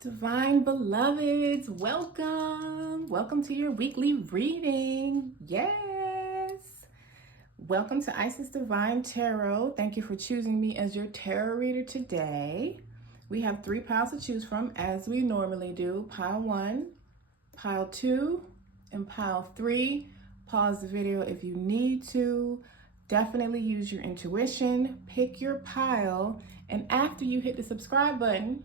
Divine beloveds, welcome to your weekly reading. Yes, welcome to Isis Divine Tarot. Thank you for choosing me as your tarot reader today. We have 3 piles to choose from, as we normally do: pile 1, pile 2, and pile 3. Pause the video if you need to. Definitely use your intuition, pick your pile, and after you hit the subscribe button,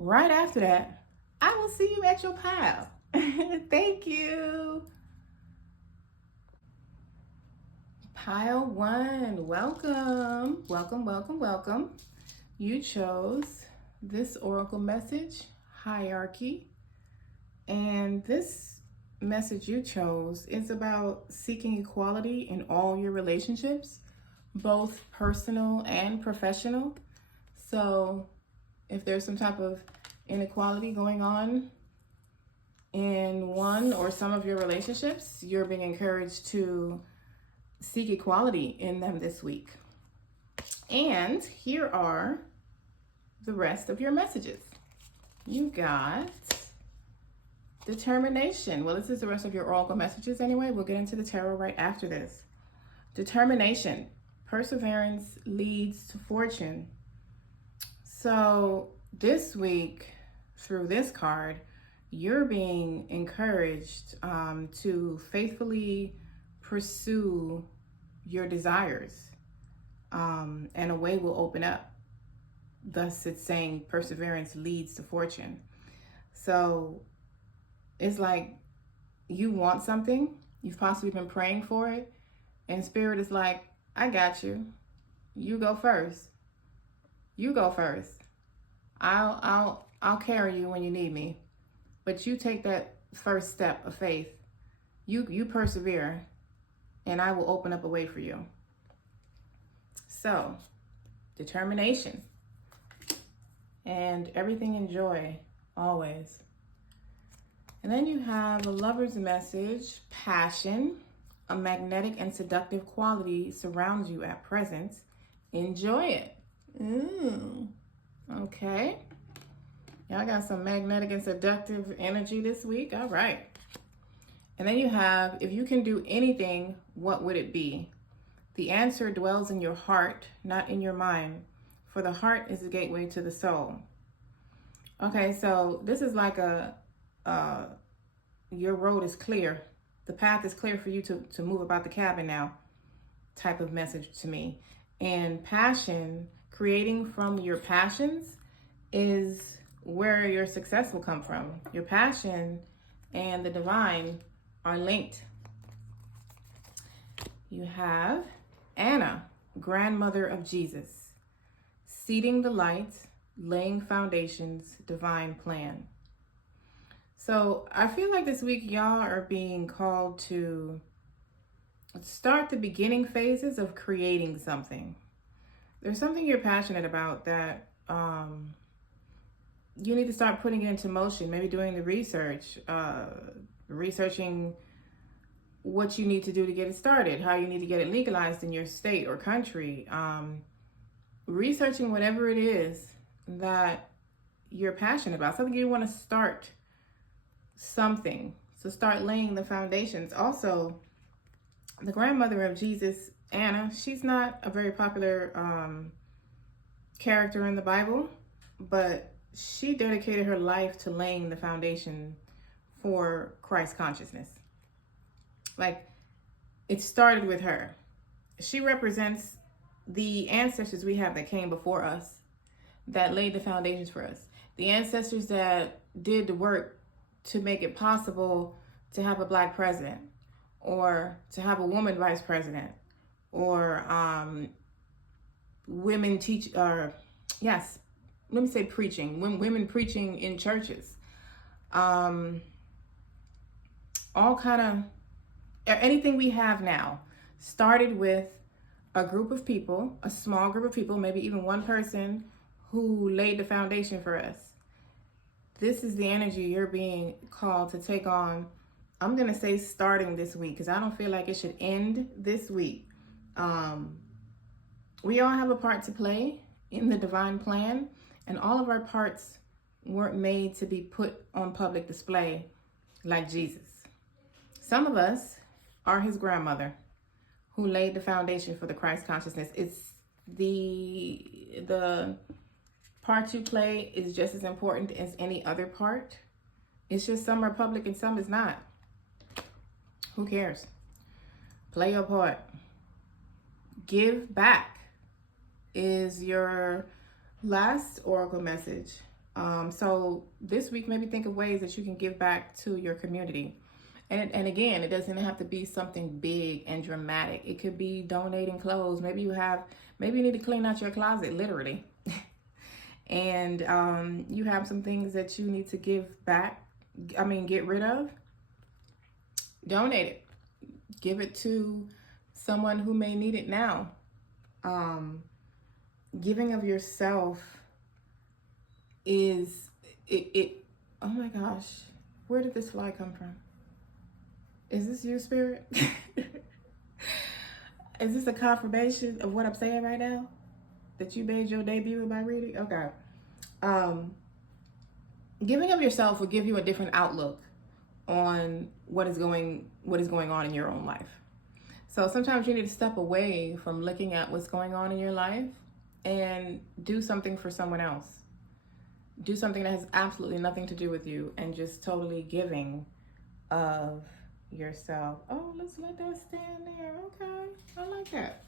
right after that, I will see you at your pile. Thank you. Pile 1, welcome. You chose this oracle message, hierarchy. And this message you chose is about seeking equality in all your relationships, both personal and professional. So if there's some type of inequality going on in one or some of your relationships, you're being encouraged to seek equality in them this week. And here are the rest of your messages. You got determination. Well, this is the rest of your oracle messages anyway. We'll get into the tarot right after this. Determination. Perseverance leads to fortune. So this week, through this card, you're being encouraged to faithfully pursue your desires, and a way will open up. Thus, it's saying perseverance leads to fortune. So it's like you want something, you've possibly been praying for it, and Spirit is like, I got you. You go first. You go first. I'll carry you when you need me. But you take that first step of faith. You persevere, and I will open up a way for you. So, determination. And everything in joy, always. And then you have a lover's message, passion. A magnetic and seductive quality surrounds you at present. Enjoy it. Okay. Y'all got some magnetic and seductive energy this week. All right. And then you have, if you can do anything, what would it be? The answer dwells in your heart, not in your mind. For the heart is the gateway to the soul. Okay, so this is like your road is clear. The path is clear for you to move about the cabin now type of message to me. And passion, creating from your passions, is where your success will come from. Your passion and the divine are linked. You have Anna, grandmother of Jesus, seeding the light, laying foundations, divine plan. So I feel like this week y'all are being called to start the beginning phases of creating something. There's something you're passionate about that you need to start putting it into motion. Maybe doing the research, researching what you need to do to get it started, how you need to get it legalized in your state or country, researching whatever it is that you're passionate about, something you want to start something. So start laying the foundations. Also, the grandmother of Jesus, Anna, she's not a very popular character in the Bible, but she dedicated her life to laying the foundation for Christ consciousness. Like, it started with her. She represents the ancestors we have that came before us, that laid the foundations for us. The ancestors that did the work to make it possible to have a Black president, or to have a woman vice president, or women teach, or yes, let me say preaching, women preaching in churches. All kind of, anything we have now started with a group of people, a small group of people, maybe even one person who laid the foundation for us. This is the energy you're being called to take on. I'm going to say starting this week, because I don't feel like it should end this week. We all have a part to play in the divine plan, and all of our parts weren't made to be put on public display like Jesus. Some of us are his grandmother who laid the foundation for the Christ consciousness. It's the part you play is just as important as any other part. It's just some are public and some is not. Who cares? Play your part. Give back is your last oracle message. So this week, maybe think of ways that you can give back to your community. And again, it doesn't have to be something big and dramatic. It could be donating clothes. Maybe you need to clean out your closet, literally. And you have some things that you need to get rid of. Donate it. Give it to someone who may need it now. Giving of yourself is it. Oh my gosh, where did this fly come from? Is this you, Spirit? Is this a confirmation of what I'm saying right now? That you made your debut in my reading? Okay. Giving of yourself will give you a different outlook on what is going on in your own life. So sometimes you need to step away from looking at what's going on in your life and do something for someone else. Do something that has absolutely nothing to do with you and just totally giving of yourself. Oh, let's let that stand there. Okay, I like that.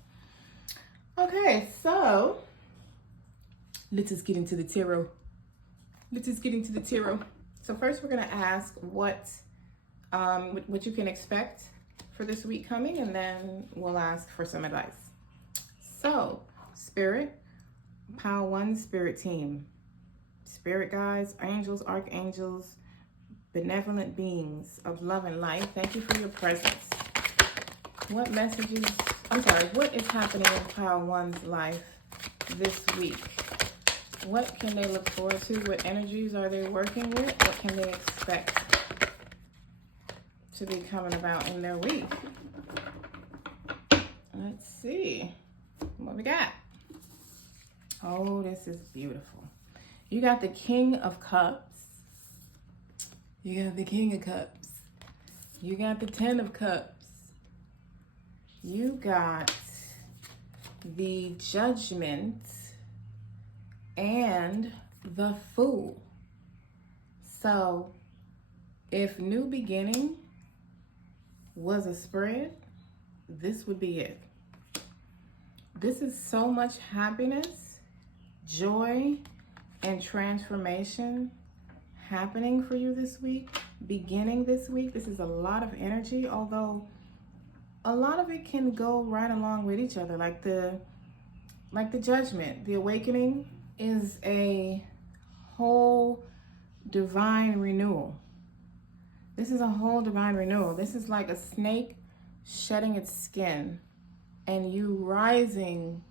Okay, so let us get into the tarot. So first we're going to ask what you can expect for this week coming, and then we'll ask for some advice. So, Spirit, Pile 1 Spirit Team. Spirit guides, angels, archangels, benevolent beings of love and light, thank you for your presence. What is happening in Pile 1's life this week? What can they look forward to? What energies are they working with? What can they expect to be coming about in their week? Let's see what we got. Oh, this is beautiful. You got the King of Cups. You got the King of Cups. You got the 10 of Cups. You got the Judgment and the Fool. So, if new beginning was a spread, this would be it. This is so much happiness, joy, and transformation happening for you this week, beginning this week. This is a lot of energy, although a lot of it can go right along with each other. Like the Judgment, the awakening is a whole divine renewal. This is a whole divine renewal. This is like a snake shedding its skin and you rising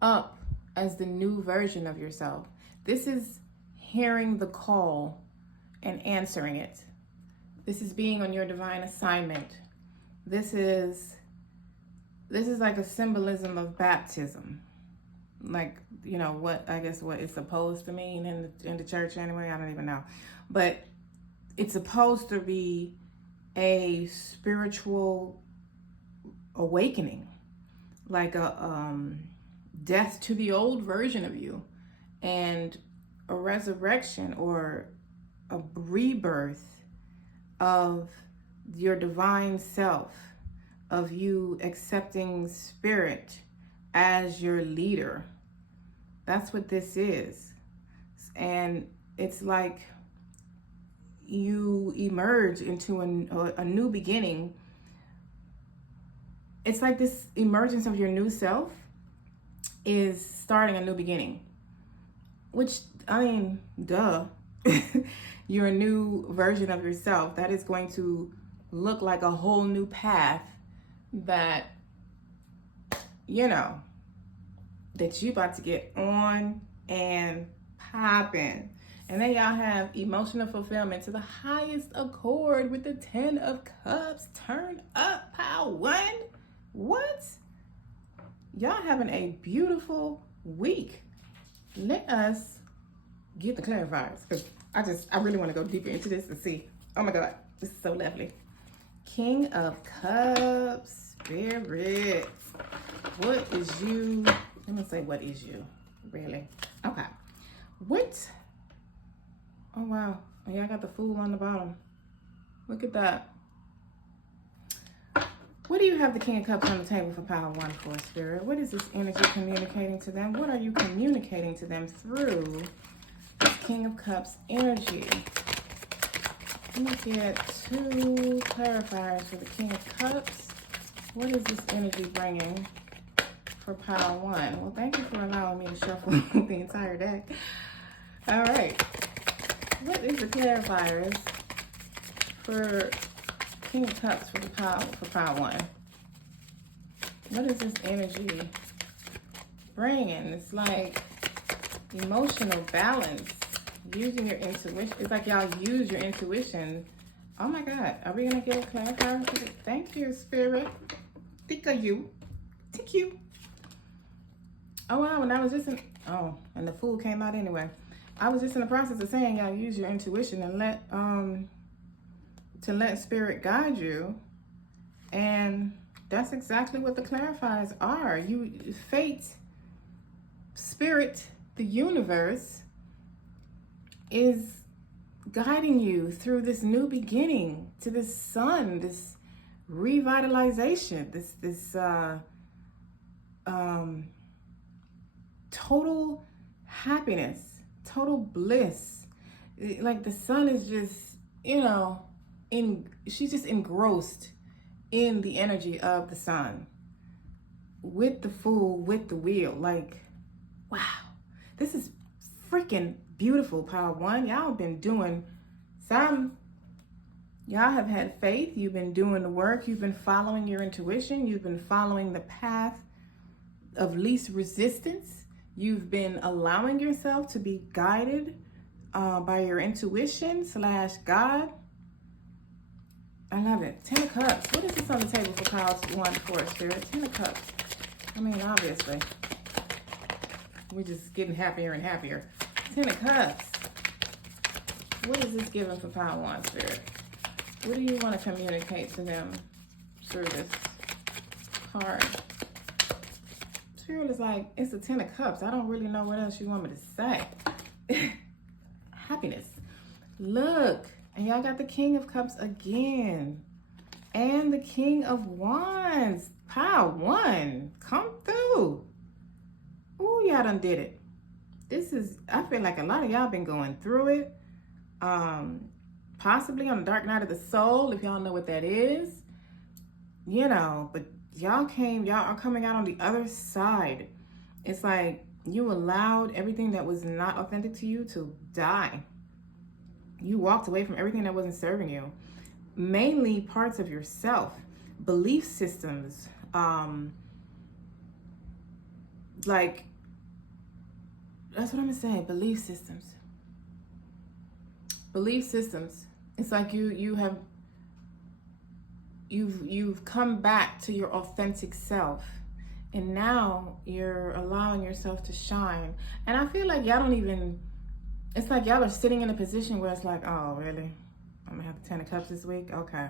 up as the new version of yourself. This is hearing the call and answering it. This is being on your divine assignment. This is like a symbolism of baptism. Like, what it's supposed to mean in the church anyway, I don't even know. But it's supposed to be a spiritual awakening, like a death to the old version of you and a resurrection or a rebirth of your divine self, of you accepting Spirit as your leader. That's what this is. And it's like you emerge into a new beginning. It's like this emergence of your new self is starting a new beginning, which, duh. You're a new version of yourself that is going to look like a whole new path that that you about to get on and popping. And then y'all have emotional fulfillment to the highest accord with the 10 of Cups. Turn up, Pile 1. What? Y'all having a beautiful week. Let us get the clarifiers, because I really want to go deeper into this and see. Oh my God, this is so lovely. King of Cups, Spirit. What is you? Let me say, what is you? Really? Okay. What? Oh wow. Oh, yeah, I got the Fool on the bottom. Look at that. What do you have the King of Cups on the table for Power 1 for, Spirit? What is this energy communicating to them? What are you communicating to them through this King of Cups energy? Let me get 2 clarifiers for the King of Cups. What is this energy bringing for Power 1? Well, thank you for allowing me to shuffle the entire deck. All right. What is the clarifiers for King of Cups for Power 1? What is this energy bringing? It's like emotional balance, using your intuition. It's like y'all use your intuition. Oh my God, are we gonna get a clarifier for it? Thank you, Spirit. Think of you. Thank you. Oh wow, and I was just and the Fool came out anyway. I was just in the process of saying y'all use your intuition and let Spirit guide you. And that's exactly what the clarifiers are. Fate, Spirit, the universe is guiding you through this new beginning, to this sun, this revitalization, this total happiness, total bliss. Like the sun is just, she's just engrossed in the energy of the sun, with the Fool, with the Wheel. Like, wow, this is freaking beautiful, Power 1. Y'all have been doing some. Y'all have had faith. You've been doing the work. You've been following your intuition. You've been following the path of least resistance. You've been allowing yourself to be guided by your intuition / God. I love it. 10 of Cups. What is this on the table for Power 1 for, Spirit? 10 of Cups. I mean, obviously, we're just getting happier and happier. 10 of Cups. What is this giving for Power 1, Spirit? What do you want to communicate to them through this card? Spirit is like, it's a 10 of Cups. I don't really know what else you want me to say. Happiness. Look. And y'all got the King of Cups again. And the King of Wands. Power 1. Come through. Ooh, y'all done did it. I feel like a lot of y'all been going through it. Possibly on the dark night of the soul, if y'all know what that is. But y'all are coming out on the other side. It's like you allowed everything that was not authentic to you to die. You walked away from everything that wasn't serving you. Mainly parts of yourself, belief systems, like, that's what I'm gonna say, belief systems. Belief systems. It's like you've come back to your authentic self. And now you're allowing yourself to shine. And I feel like y'all don't even, it's like y'all are sitting in a position where it's like, oh, really? I'm gonna have the 10 of Cups this week? Okay.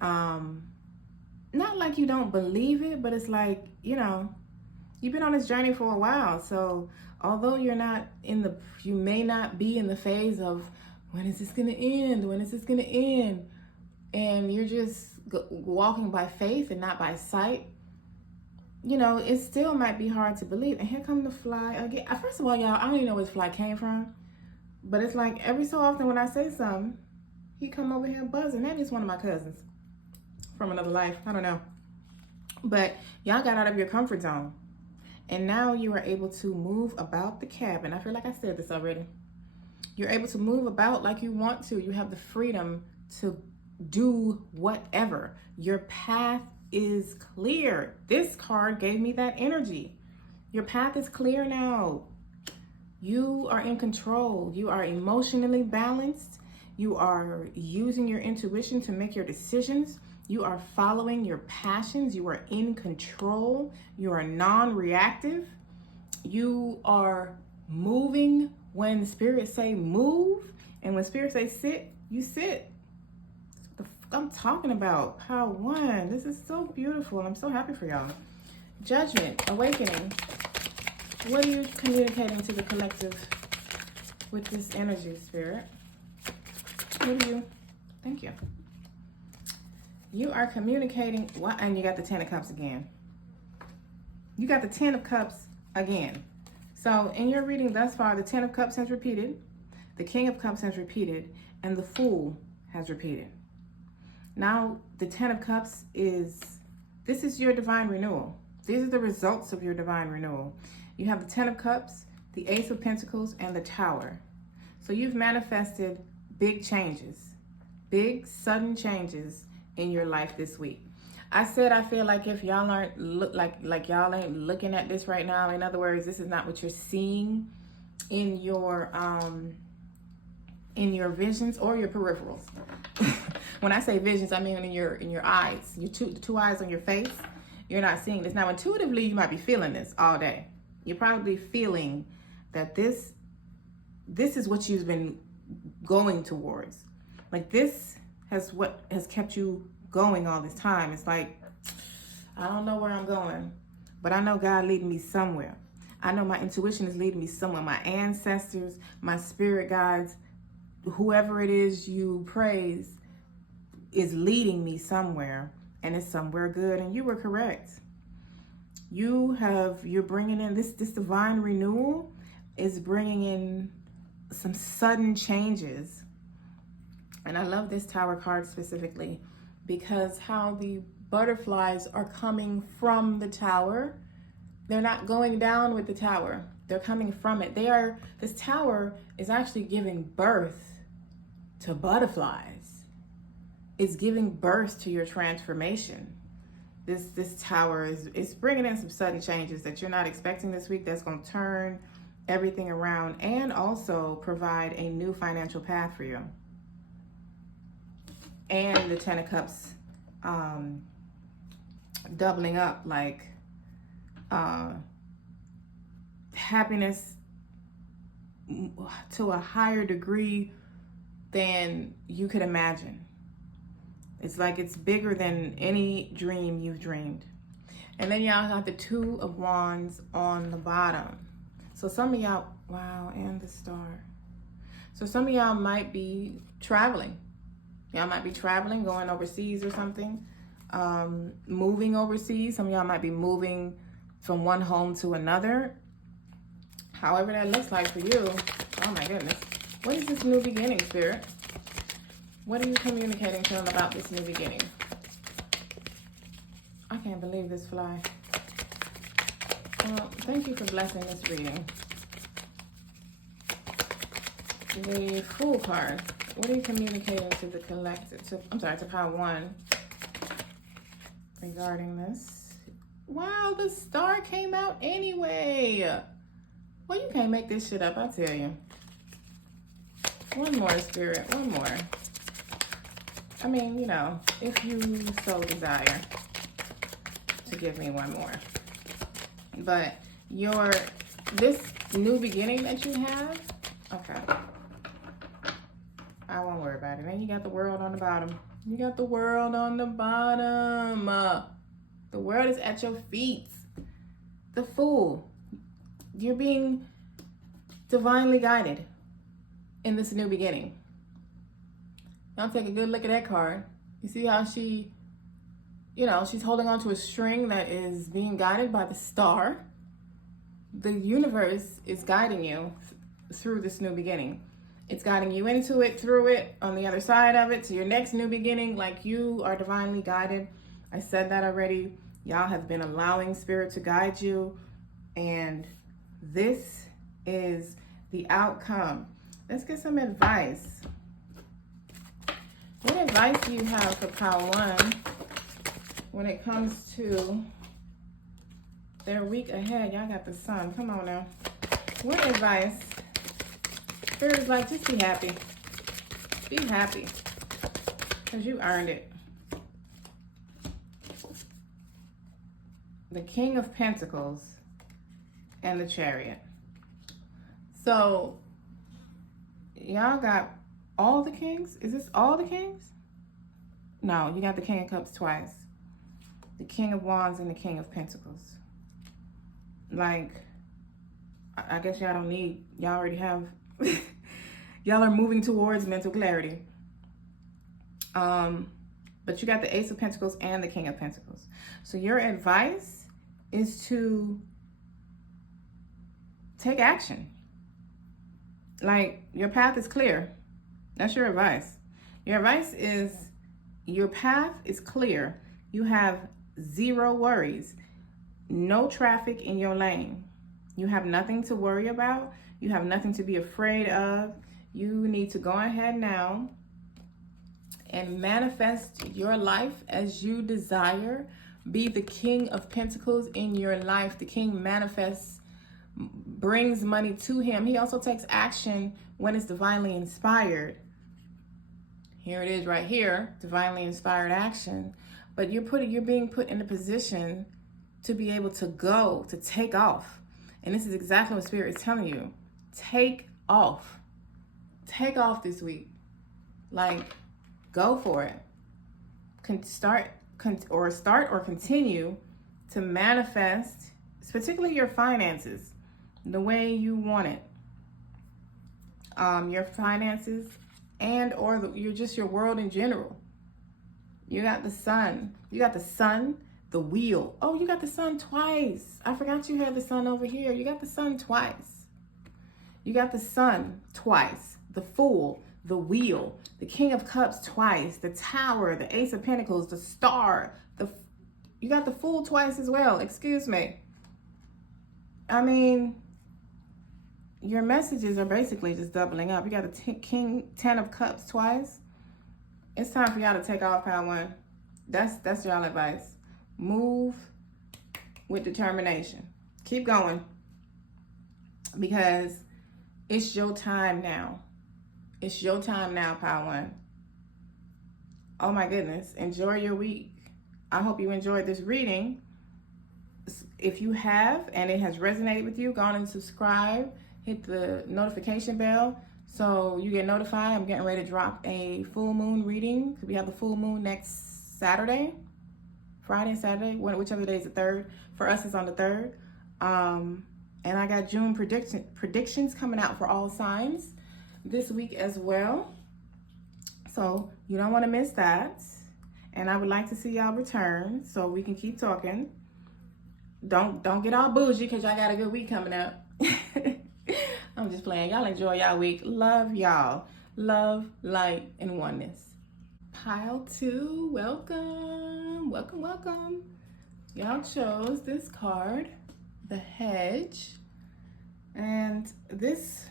Not like you don't believe it, but it's like, you've been on this journey for a while. So although you may not be in the phase of, when is this gonna end? When is this gonna end? And you're just walking by faith and not by sight. It still might be hard to believe. And here come the fly again. First of all, y'all, I don't even know where this fly came from. But it's like every so often when I say something, he come over here buzzing. Maybe it's one of my cousins from another life. I don't know. But y'all got out of your comfort zone. And now you are able to move about the cabin. I feel like I said this already. You're able to move about like you want to. You have the freedom to do whatever. Your path is clear. This card gave me that energy. Your path is clear now. You are in control. You are emotionally balanced. You are using your intuition to make your decisions. You are following your passions. You are in control. You are non-reactive. You are moving when Spirit say move, and when Spirit say sit, you sit. That's what the fuck I'm talking about. Power 1. This is so beautiful. I'm so happy for y'all. Judgment, awakening. What are you communicating to the collective with this energy, Spirit? What do you? Thank you. You are communicating. What? And you got the 10 of Cups again. You got the 10 of Cups again. So in your reading thus far, the 10 of Cups has repeated, the King of Cups has repeated, and the Fool has repeated. Now the 10 of Cups this is your divine renewal. These are the results of your divine renewal. You have the 10 of Cups, the Ace of Pentacles, and the Tower. So you've manifested big changes, big sudden changes in your life this week. I said I feel like if y'all aren't like y'all ain't looking at this right now, in other words, this is not what you're seeing in your visions or your peripherals. When I say visions, I mean in your eyes, the two eyes on your face. You're not seeing this. Now, intuitively, you might be feeling this all day. You're probably feeling that this is what you've been going towards. Like this what has kept you going all this time. It's like, I don't know where I'm going, but I know God leading me somewhere. I know my intuition is leading me somewhere. My ancestors, my spirit guides, whoever it is you praise is leading me somewhere, and it's somewhere good. And you were correct. You're bringing in this divine renewal is bringing in some sudden changes. And I love this Tower card specifically because how the butterflies are coming from the Tower. They're not going down with the Tower. They're coming from it. This Tower is actually giving birth to butterflies. It's giving birth to your transformation. This Tower is bringing in some sudden changes that you're not expecting this week. That's going to turn everything around and also provide a new financial path for you. And the 10 of Cups doubling up, like happiness to a higher degree than you could imagine. It's like it's bigger than any dream you've dreamed. And then y'all got the 2 of Wands on the bottom. So some of y'all, wow, and the Star. So some of y'all might be traveling. Y'all might be traveling, going overseas or something, moving overseas. Some of y'all might be moving from one home to another. However that looks like for you. Oh my goodness. What is this new beginning, Spirit? What are you communicating to them about this new beginning? I can't believe this fly. Well, thank you for blessing this reading. The Fool card. What are you communicating to the collective? To Power 1 regarding this? Wow, the Star came out anyway. Well, you can't make this shit up, I tell you. One more, Spirit. One more. I mean, you know, if you so desire to give me one more. But this new beginning that you have, okay. I won't worry about it. Then you got the World on the bottom. You got the World on the bottom. The world is at your feet. The Fool. You're being divinely guided in this new beginning. Now take a good look at that card. You see how she's holding on to a string that is being guided by the Star. The universe is guiding you through this new beginning. It's guiding you into it, through it, on the other side of it, to your next new beginning, like you are divinely guided. I said that already. Y'all have been allowing Spirit to guide you, and this is the outcome. Let's get some advice. What advice do you have for Power 1 when it comes to their week ahead? Y'all got the Sun. Come on now. What advice? Spirit is like, just be happy. Be happy. Because you earned it. The King of Pentacles and the Chariot. So y'all got all the kings? Is this all the kings? No, you got the King of Cups twice. The King of Wands and the King of Pentacles. Like, I guess y'all don't need, y'all already have, y'all are moving towards mental clarity. But you got the Ace of Pentacles and the King of Pentacles. So your advice is to take action. Like, your path is clear. That's your advice. Your advice is, your path is clear. You have zero worries. No traffic in your lane. You have nothing to worry about. You have nothing to be afraid of. You need to go ahead now and manifest your life as you desire. Be the King of Pentacles in your life. The King manifests, brings money to him. He also takes action when it's divinely inspired. Here it is right here, divinely inspired action. But you're being put in a position to be able to go, to take off. And this is exactly what Spirit is telling you. Take off. Take off this week. Like, go for it. Start or continue to manifest, particularly your finances, the way you want it. Your finances and or your world in general. You got the sun. You got the sun, the wheel. Oh, you got the sun twice. I forgot you had the sun over here. You got the sun twice. You got the sun twice. The Fool, the wheel, the King of Cups twice, the Tower, the Ace of Pentacles, the Star. You got the Fool twice as well. Excuse me. I mean, your messages are basically just doubling up. You got the Ten of Cups twice. It's time for y'all to take off, Power One. That's y'all advice. Move with determination. Keep going. Because it's your time now. It's your time now, Power One. Oh my goodness. Enjoy your week. I hope you enjoyed this reading. If you have and it has resonated with you, go on and subscribe. Hit the notification bell so you get notified. I'm getting ready to drop a full moon reading. We have the full moon next Saturday, Friday, Saturday, whichever day is the 3rd. For us, it's on the 3rd. And I got June predictions coming out for all signs this week as well. So you don't want to miss that. And I would like to see y'all return so we can keep talking. Don't get all bougie because y'all got a good week coming up. I'm just playing. Y'all enjoy y'all week. Love y'all. Love, light, and oneness. Pile 2, welcome. Welcome, welcome. Y'all chose this card, the Hedge. And this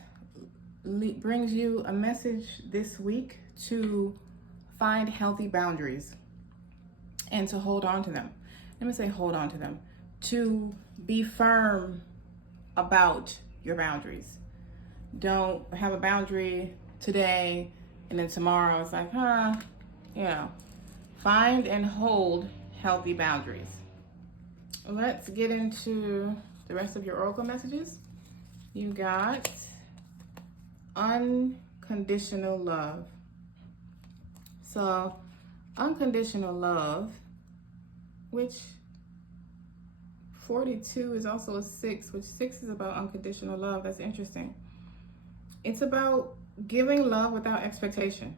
brings you a message this week to find healthy boundaries and to hold on to them. Let me say hold on to them. To be firm about your boundaries. Don't have a boundary today and then tomorrow it's like, find and hold healthy boundaries. Let's get into the rest of your oracle messages. You got unconditional love. So unconditional love, which 42 is also a 6, which 6 is about unconditional love. That's interesting. It's about giving love without expectation,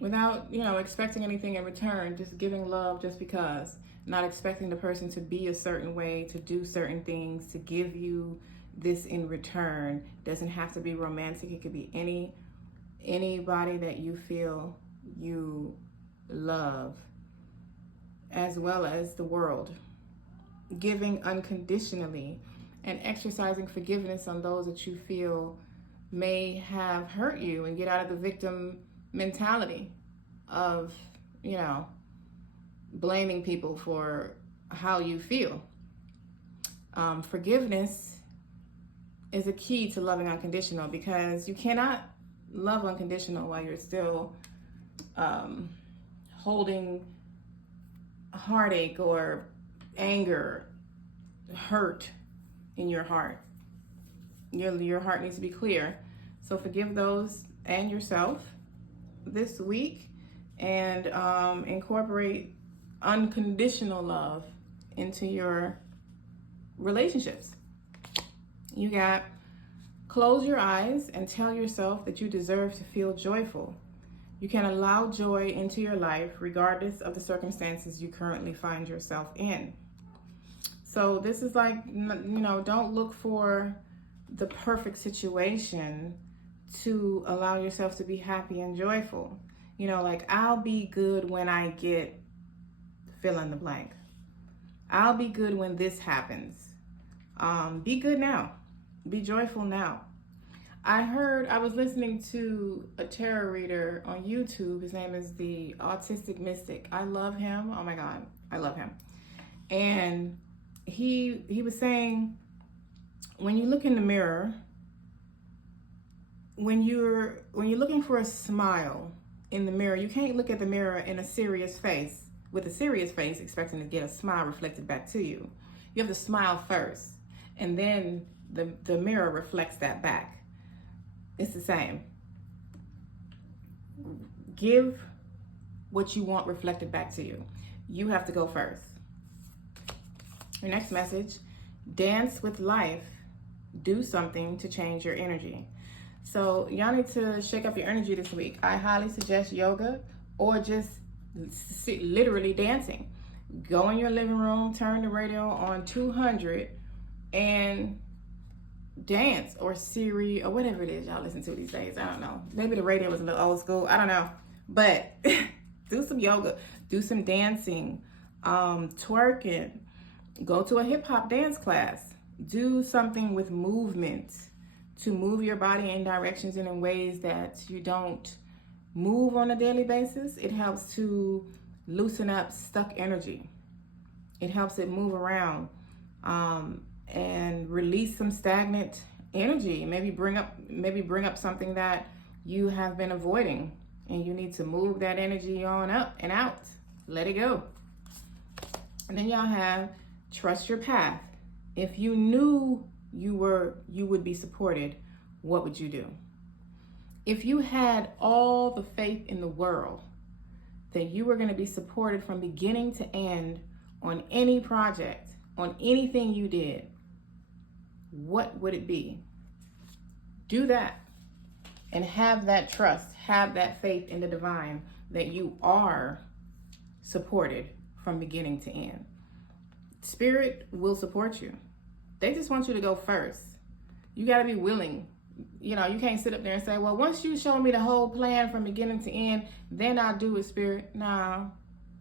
without, expecting anything in return, just giving love just because, not expecting the person to be a certain way, to do certain things, to give you this in return. Doesn't have to be romantic. It could be anybody that you feel you love, as well as the world. Giving unconditionally and exercising forgiveness on those that you feel may have hurt you, and get out of the victim mentality of, blaming people for how you feel. Forgiveness is a key to loving unconditional, because you cannot love unconditional while you're still holding heartache or anger, hurt in your heart. Your heart needs to be clear. So forgive those and yourself this week, and incorporate unconditional love into your relationships. You got, close your eyes and tell yourself that you deserve to feel joyful. You can allow joy into your life regardless of the circumstances you currently find yourself in. So this is like, don't look for the perfect situation to allow yourself to be happy and joyful. Like, I'll be good when I get fill in the blank. I'll be good when this happens. Be good now. Be joyful now. I was listening to a tarot reader on YouTube. His name is the Autistic Mystic. I love him. Oh my God, I love him. And he was saying, when you look in the mirror, when you're looking for a smile in the mirror, you can't look at the mirror in a serious face, with a serious face, expecting to get a smile reflected back to you. You have to smile first, and then the mirror reflects that back. It's the same. Give what you want reflected back to you. You have to go first. Your next message: dance with life. Do something to change your energy. So y'all need to shake up your energy this week. I highly suggest yoga, or just literally dancing. Go in your living room, turn the radio on 200, and dance, or Siri, or whatever it is y'all listen to these days. I don't know. Maybe the radio was a little old school. I don't know. But do some yoga, do some dancing, twerking, go to a hip hop dance class, do something with movement to move your body in directions and in ways that you don't move on a daily basis. It helps to loosen up stuck energy. It helps it move around, and release some stagnant energy. Maybe bring up something that you have been avoiding, and you need to move that energy on up and out. Let it go. And then y'all have trust your path. If you knew you would be supported, what would you do? If you had all the faith in the world that you were going to be supported from beginning to end on any project, on anything you did, what would it be? Do that, and have that trust, have that faith in the divine that you are supported from beginning to end. Spirit will support you. They just want you to go first. You got to be willing. You can't sit up there and say, well, once you show me the whole plan from beginning to end, then I'll do it, Spirit. No,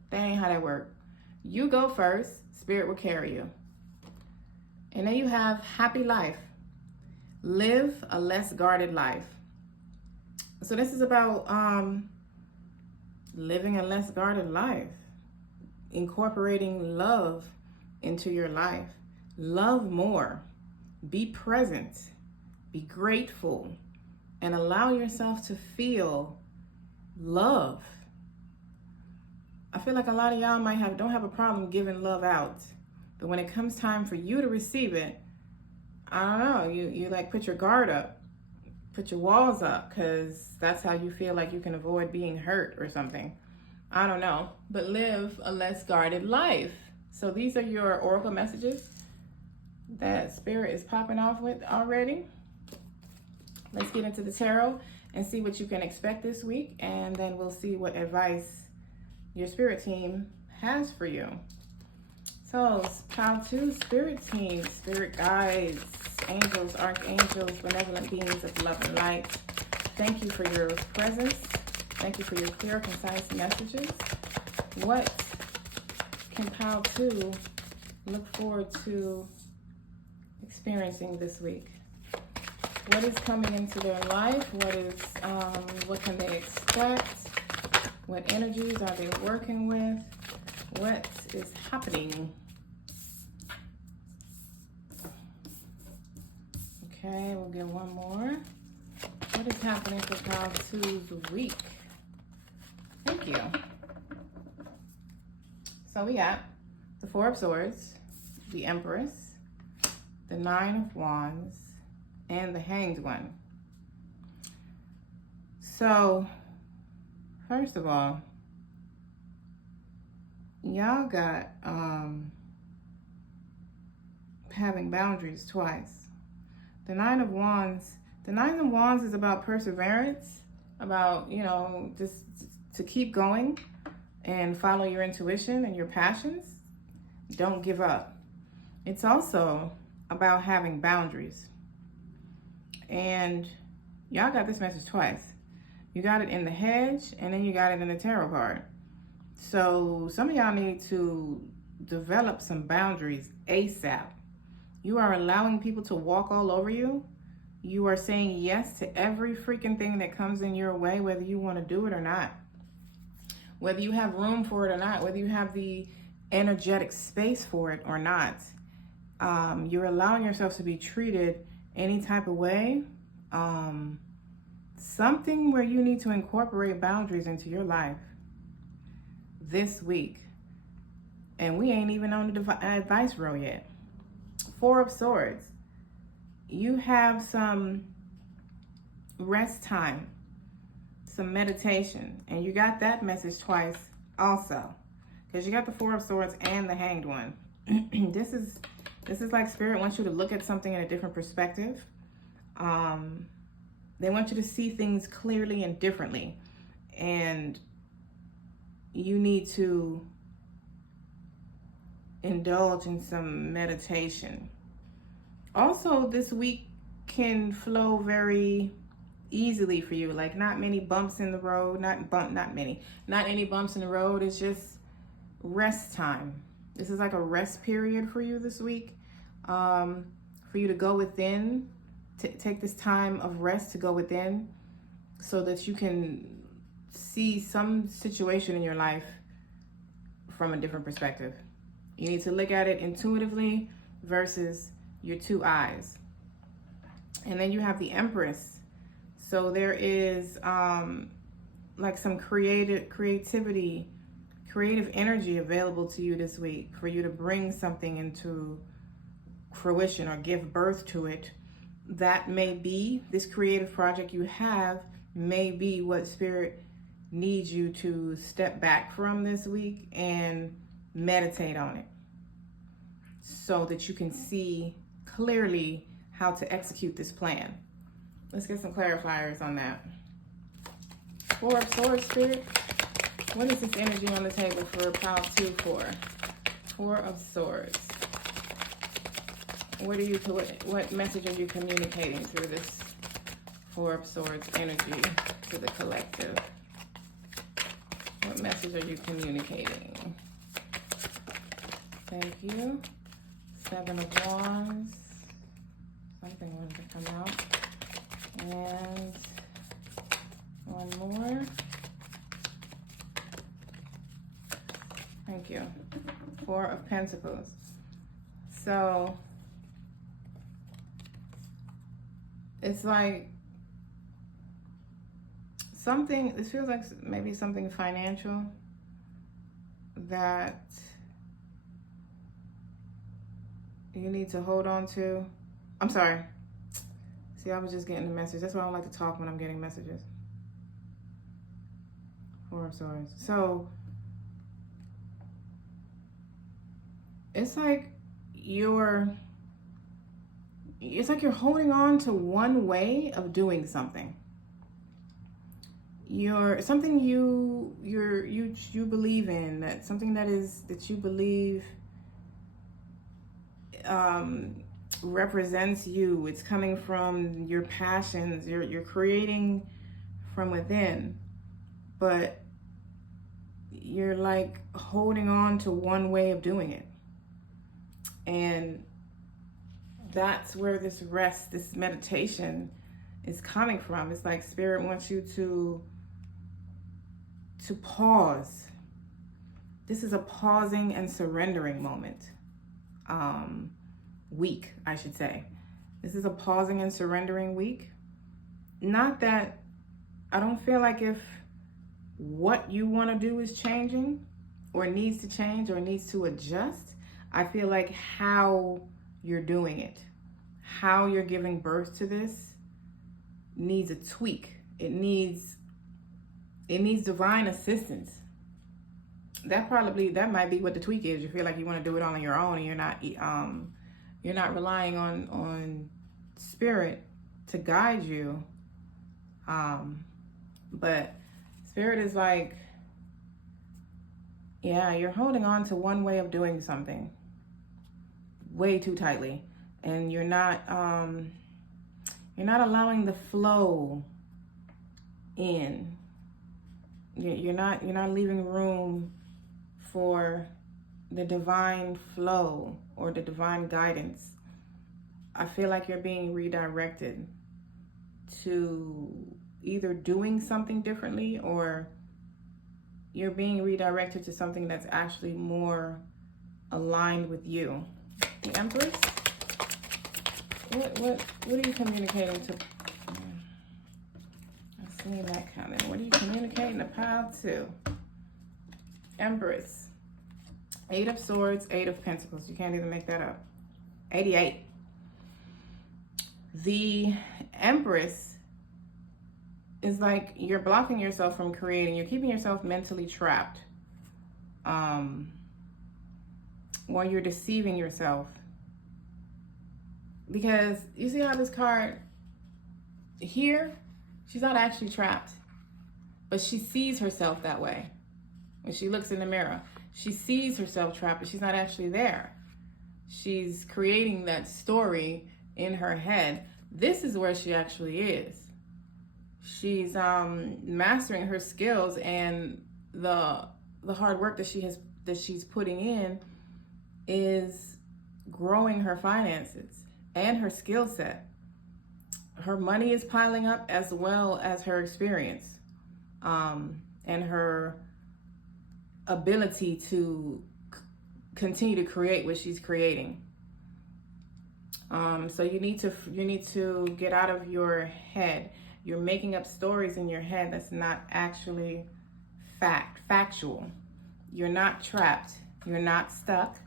that ain't how that works. You go first, Spirit will carry you. And then you have happy life. Live a less guarded life. So this is about living a less guarded life, incorporating love into your life. Love more. Be present. Be grateful. And allow yourself to feel love. I feel like a lot of y'all don't have a problem giving love out. But when it comes time for you to receive it, I don't know, you like put your guard up, put your walls up, because that's how you feel like you can avoid being hurt or something. I don't know, but live a less guarded life. So these are your oracle messages that Spirit is popping off with already. Let's get into the tarot and see what you can expect this week, and then we'll see what advice your Spirit team has for you. So, pile 2, Spirit team, Spirit guides, angels, archangels, benevolent beings of love and light. Thank you for your presence. Thank you for your clear, concise messages. What can pile 2 look forward to experiencing this week? What is coming into their life? What can they expect? What energies are they working with? What is happening? Okay, we'll get one more. What is happening for pile 2's week? Thank you. So we got the 4 of Swords, the Empress, the 9 of Wands, and the Hanged One. So, first of all, y'all got having boundaries twice. The Nine of Wands is about perseverance, about, you know, just to keep going and follow your intuition and your passions. Don't give up. It's also about having boundaries. And y'all got this message twice. You got it in the hedge, and then you got it in the tarot card. So some of y'all need to develop some boundaries ASAP. You are allowing people to walk all over you. You are saying yes to every freaking thing that comes in your way, whether you want to do it or not. Whether you have room for it or not. Whether you have the energetic space for it or not. You're allowing yourself to be treated any type of way. Something where you need to incorporate boundaries into your life this week. And we ain't even on the advice row yet. Four of Swords. You have some rest time, some meditation, and you got that message twice also, because you got the Four of Swords and the Hanged One. This is like Spirit wants you to look at something in a different perspective. They want you to see things clearly and differently, and you need to indulge in some meditation. Also, this week can flow very easily for you, like not many bumps in the road, not any bumps in the road. It's just rest time. This is like a rest period for you this week, for you to go within, take this time of rest to go within, so that you can see some situation in your life from a different perspective. You need to look at it intuitively versus your two eyes. And then you have the Empress. So there is like some creative energy available to you this week for you to bring something into fruition or give birth to it. That may be, this creative project you have may be what Spirit needs you to step back from this week and meditate on it, so that you can see clearly how to execute this plan. Let's get some clarifiers on that. Four of Swords, Spirit. What is this energy on the table for pile 2 for? Four of Swords. What message are you communicating through this Four of Swords energy to the collective? What message are you communicating? Thank you. Seven of Wands. Something wanted to come out. And one more. Thank you. Four of Pentacles. So it's like something, this feels like maybe something financial that you need to hold on to. I'm sorry. See, I was just getting a message. That's why I don't like to talk when I'm getting messages. Four of Swords. So it's like you're holding on to one way of doing something. Something you believe in, that something that you believe represents you. It's coming from your passions. You're creating from within, but you're like holding on to one way of doing it. And that's where this rest, this meditation is coming from. It's like Spirit wants you to pause. This is a pausing and surrendering moment. Week, I should say. This is a pausing and surrendering week. Not that I don't feel like if what you want to do is changing or needs to change or needs to adjust, I feel like how you're doing it, how you're giving birth to this needs a tweak. It needs It needs divine assistance. That might be what the tweak is. You feel like you want to do it all on your own, and you're not relying on spirit to guide you. But spirit is like, yeah, you're holding on to one way of doing something way too tightly, and you're not allowing the flow in. You're not leaving room for the divine flow or the divine guidance. I feel like you're being redirected to either doing something differently, or you're being redirected to something that's actually more aligned with you. The Empress? What are you communicating to? I've seen that coming. What are you communicating the pile to? Empress. 8 of Swords, 8 of Pentacles. You can't even make that up. 88. The Empress is like you're blocking yourself from creating. You're keeping yourself mentally trapped. Or you're deceiving yourself. Because you see how this card here, she's not actually trapped. But she sees herself that way. When she looks in the mirror, she sees herself trapped, but she's not actually there. She's creating that story in her head. This is where she actually is. She's mastering her skills, and the hard work that she's putting in is growing her finances and her skill set. Her money is piling up, as well as her experience, and her ability to continue to create what she's creating. So you need to get out of your head. You're making up stories in your head that's not actually factual. You're not trapped. You're not stuck.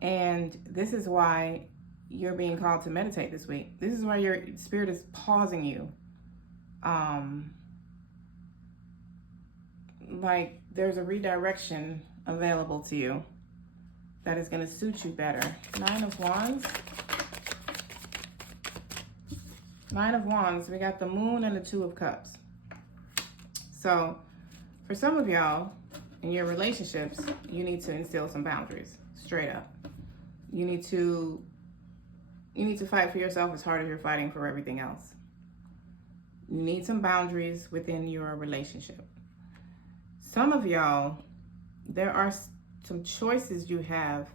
And this is why you're being called to meditate this week. This is why your spirit is pausing you. Like there's a redirection available to you that is going to suit you better. 9 of Wands. 9 of Wands. We got the Moon and the 2 of Cups. So for some of y'all in your relationships, you need to instill some boundaries. Straight up. You need to fight for yourself as hard as you're fighting for everything else. You need some boundaries within your relationship. Some of y'all, there are some choices you have,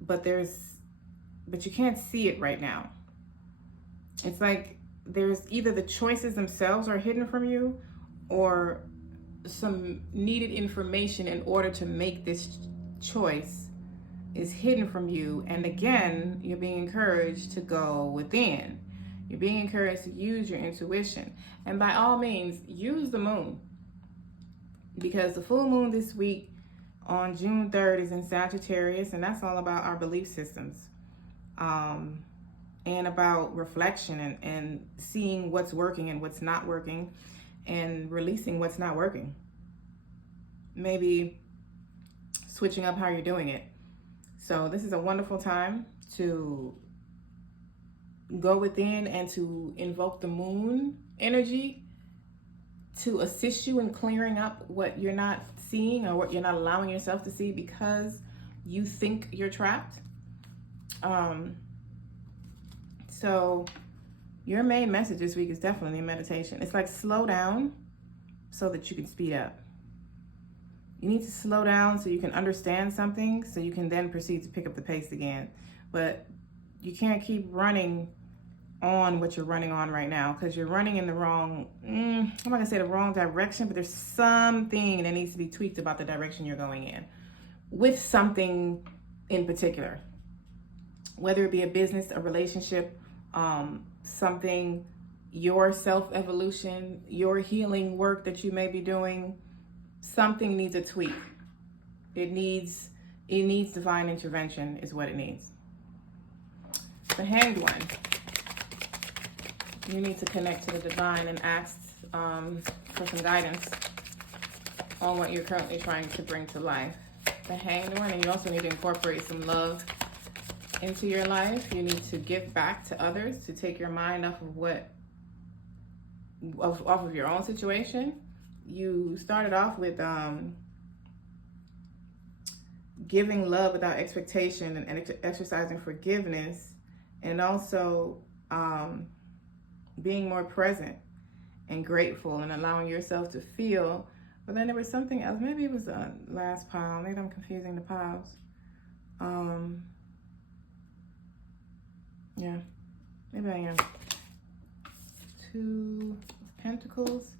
but you can't see it right now. It's like there's either the choices themselves are hidden from you, or some needed information in order to make this choice is hidden from you. And again, you're being encouraged to go within. You're being encouraged to use your intuition. And by all means, use the moon. Because the full moon this week on June 3rd is in Sagittarius, and that's all about our belief systems. And about reflection and seeing what's working and what's not working, and releasing what's not working. Maybe switching up how you're doing it. So this is a wonderful time to go within and to invoke the moon energy to assist you in clearing up what you're not seeing or what you're not allowing yourself to see because you think you're trapped. So your main message this week is definitely meditation. It's like slow down so that you can speed up. You need to slow down so you can understand something, so you can then proceed to pick up the pace again. But you can't keep running on what you're running on right now, because you're running in the wrong, I'm not gonna say the wrong direction, but there's something that needs to be tweaked about the direction you're going in with something in particular, whether it be a business, a relationship, something, your self-evolution, your healing work that you may be doing. Something needs a tweak. It needs divine intervention is what it needs. The Hanged One. You need to connect to the divine and ask for some guidance on what you're currently trying to bring to life. The Hanged One, and you also need to incorporate some love into your life. You need to give back to others, to take your mind off of your own situation. You started off with giving love without expectation and exercising forgiveness, and also being more present and grateful and allowing yourself to feel. But then there was something else. Maybe it was the last pile. Maybe I'm confusing the piles. Yeah, maybe I am. 2 of Pentacles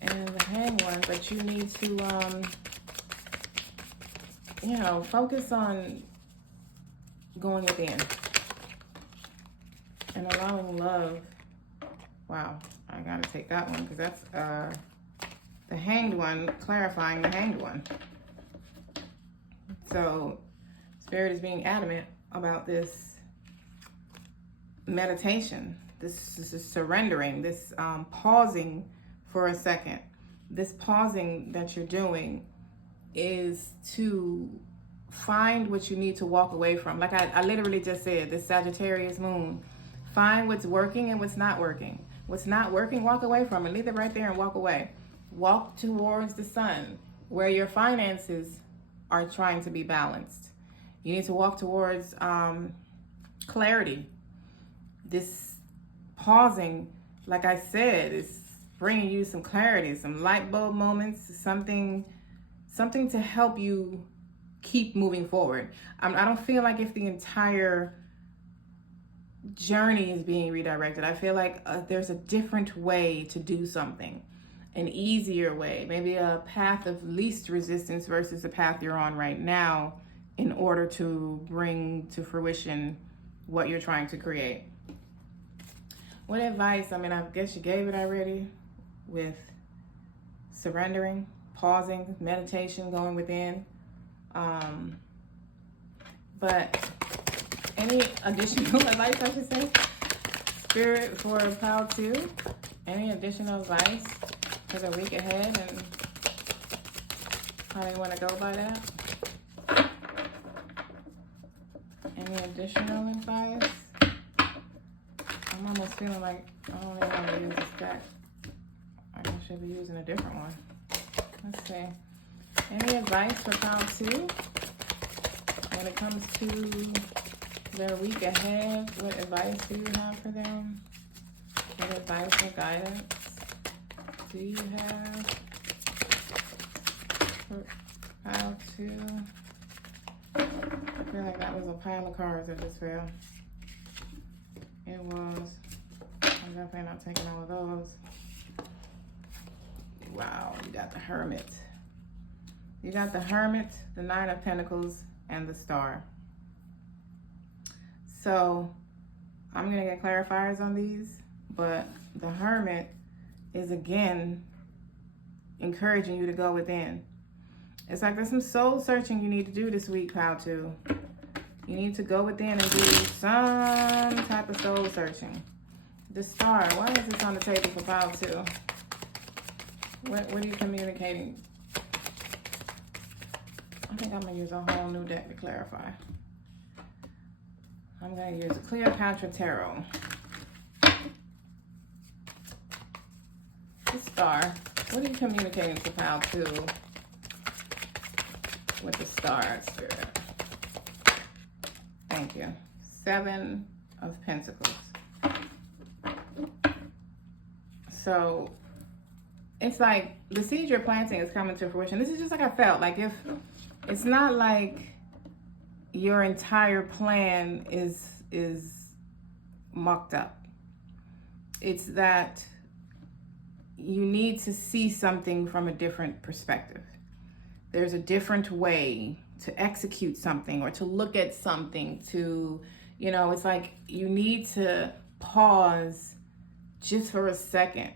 and the Hanged One. But you need to, focus on going within and allowing love. Wow, I gotta take that one because that's the Hanged One, clarifying the Hanged One. So Spirit is being adamant about this meditation. This is surrendering, this pausing for a second. This pausing that you're doing is to find what you need to walk away from. Like I literally just said, this Sagittarius moon. Find what's working and what's not working. What's not working, walk away from it. Leave it right there and walk away. Walk towards the sun, where your finances are trying to be balanced. You need to walk towards clarity. This pausing, like I said, is bringing you some clarity, some light bulb moments, something to help you keep moving forward. I don't feel like if the entire journey is being redirected. I feel like there's a different way to do something, an easier way, maybe a path of least resistance versus the path you're on right now, in order to bring to fruition what you're trying to create. What advice? I mean, I guess you gave it already with surrendering, pausing, meditation, going within. But any additional advice, I should say? Spirit, for pile 2, any additional advice for the week ahead and how they want to go by that? Any additional advice? I'm almost feeling like I don't even want to use this deck. I should be using a different one. Let's see. Any advice for pile 2 when it comes to their week ahead? What advice do you have for them? What advice or guidance do you have for pile 2? I feel like that was a pile of cards that just fell. It was. I'm definitely not taking all of those. Wow, you got the Hermit. You got the Hermit, the 9 of Pentacles, and the Star. So I'm going to get clarifiers on these, but the Hermit is again encouraging you to go within. It's like there's some soul searching you need to do this week, pile 2. You need to go within and do some type of soul searching. The Star, why is this on the table for pile 2? What are you communicating? I think I'm going to use a whole new deck to clarify. I'm going to use Cleopatra Tarot. The Star, what are you communicating to pile 2 with the Star, Spirit? Thank you. 7 of Pentacles. So it's like the seed you're planting is coming to fruition. This is just like I felt. Like if it's not like your entire plan is mucked up. It's that you need to see something from a different perspective. There's a different way to execute something or to look at something, to, it's like you need to pause just for a second.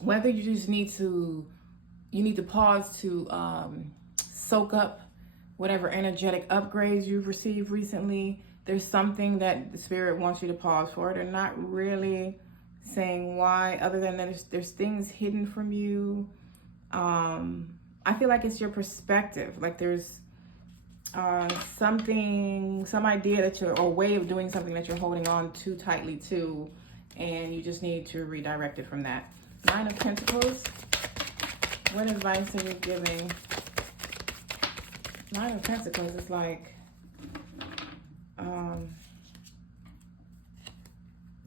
Whether you just need to pause to soak up whatever energetic upgrades you've received recently. There's something that the Spirit wants you to pause for. They're not really saying why, other than that there's things hidden from you. I feel like it's your perspective. Like there's something, some idea that you're, or way of doing something that you're holding on too tightly to, and you just need to redirect it from that. Nine of Pentacles. What advice are you giving? Nine of Pentacles is like,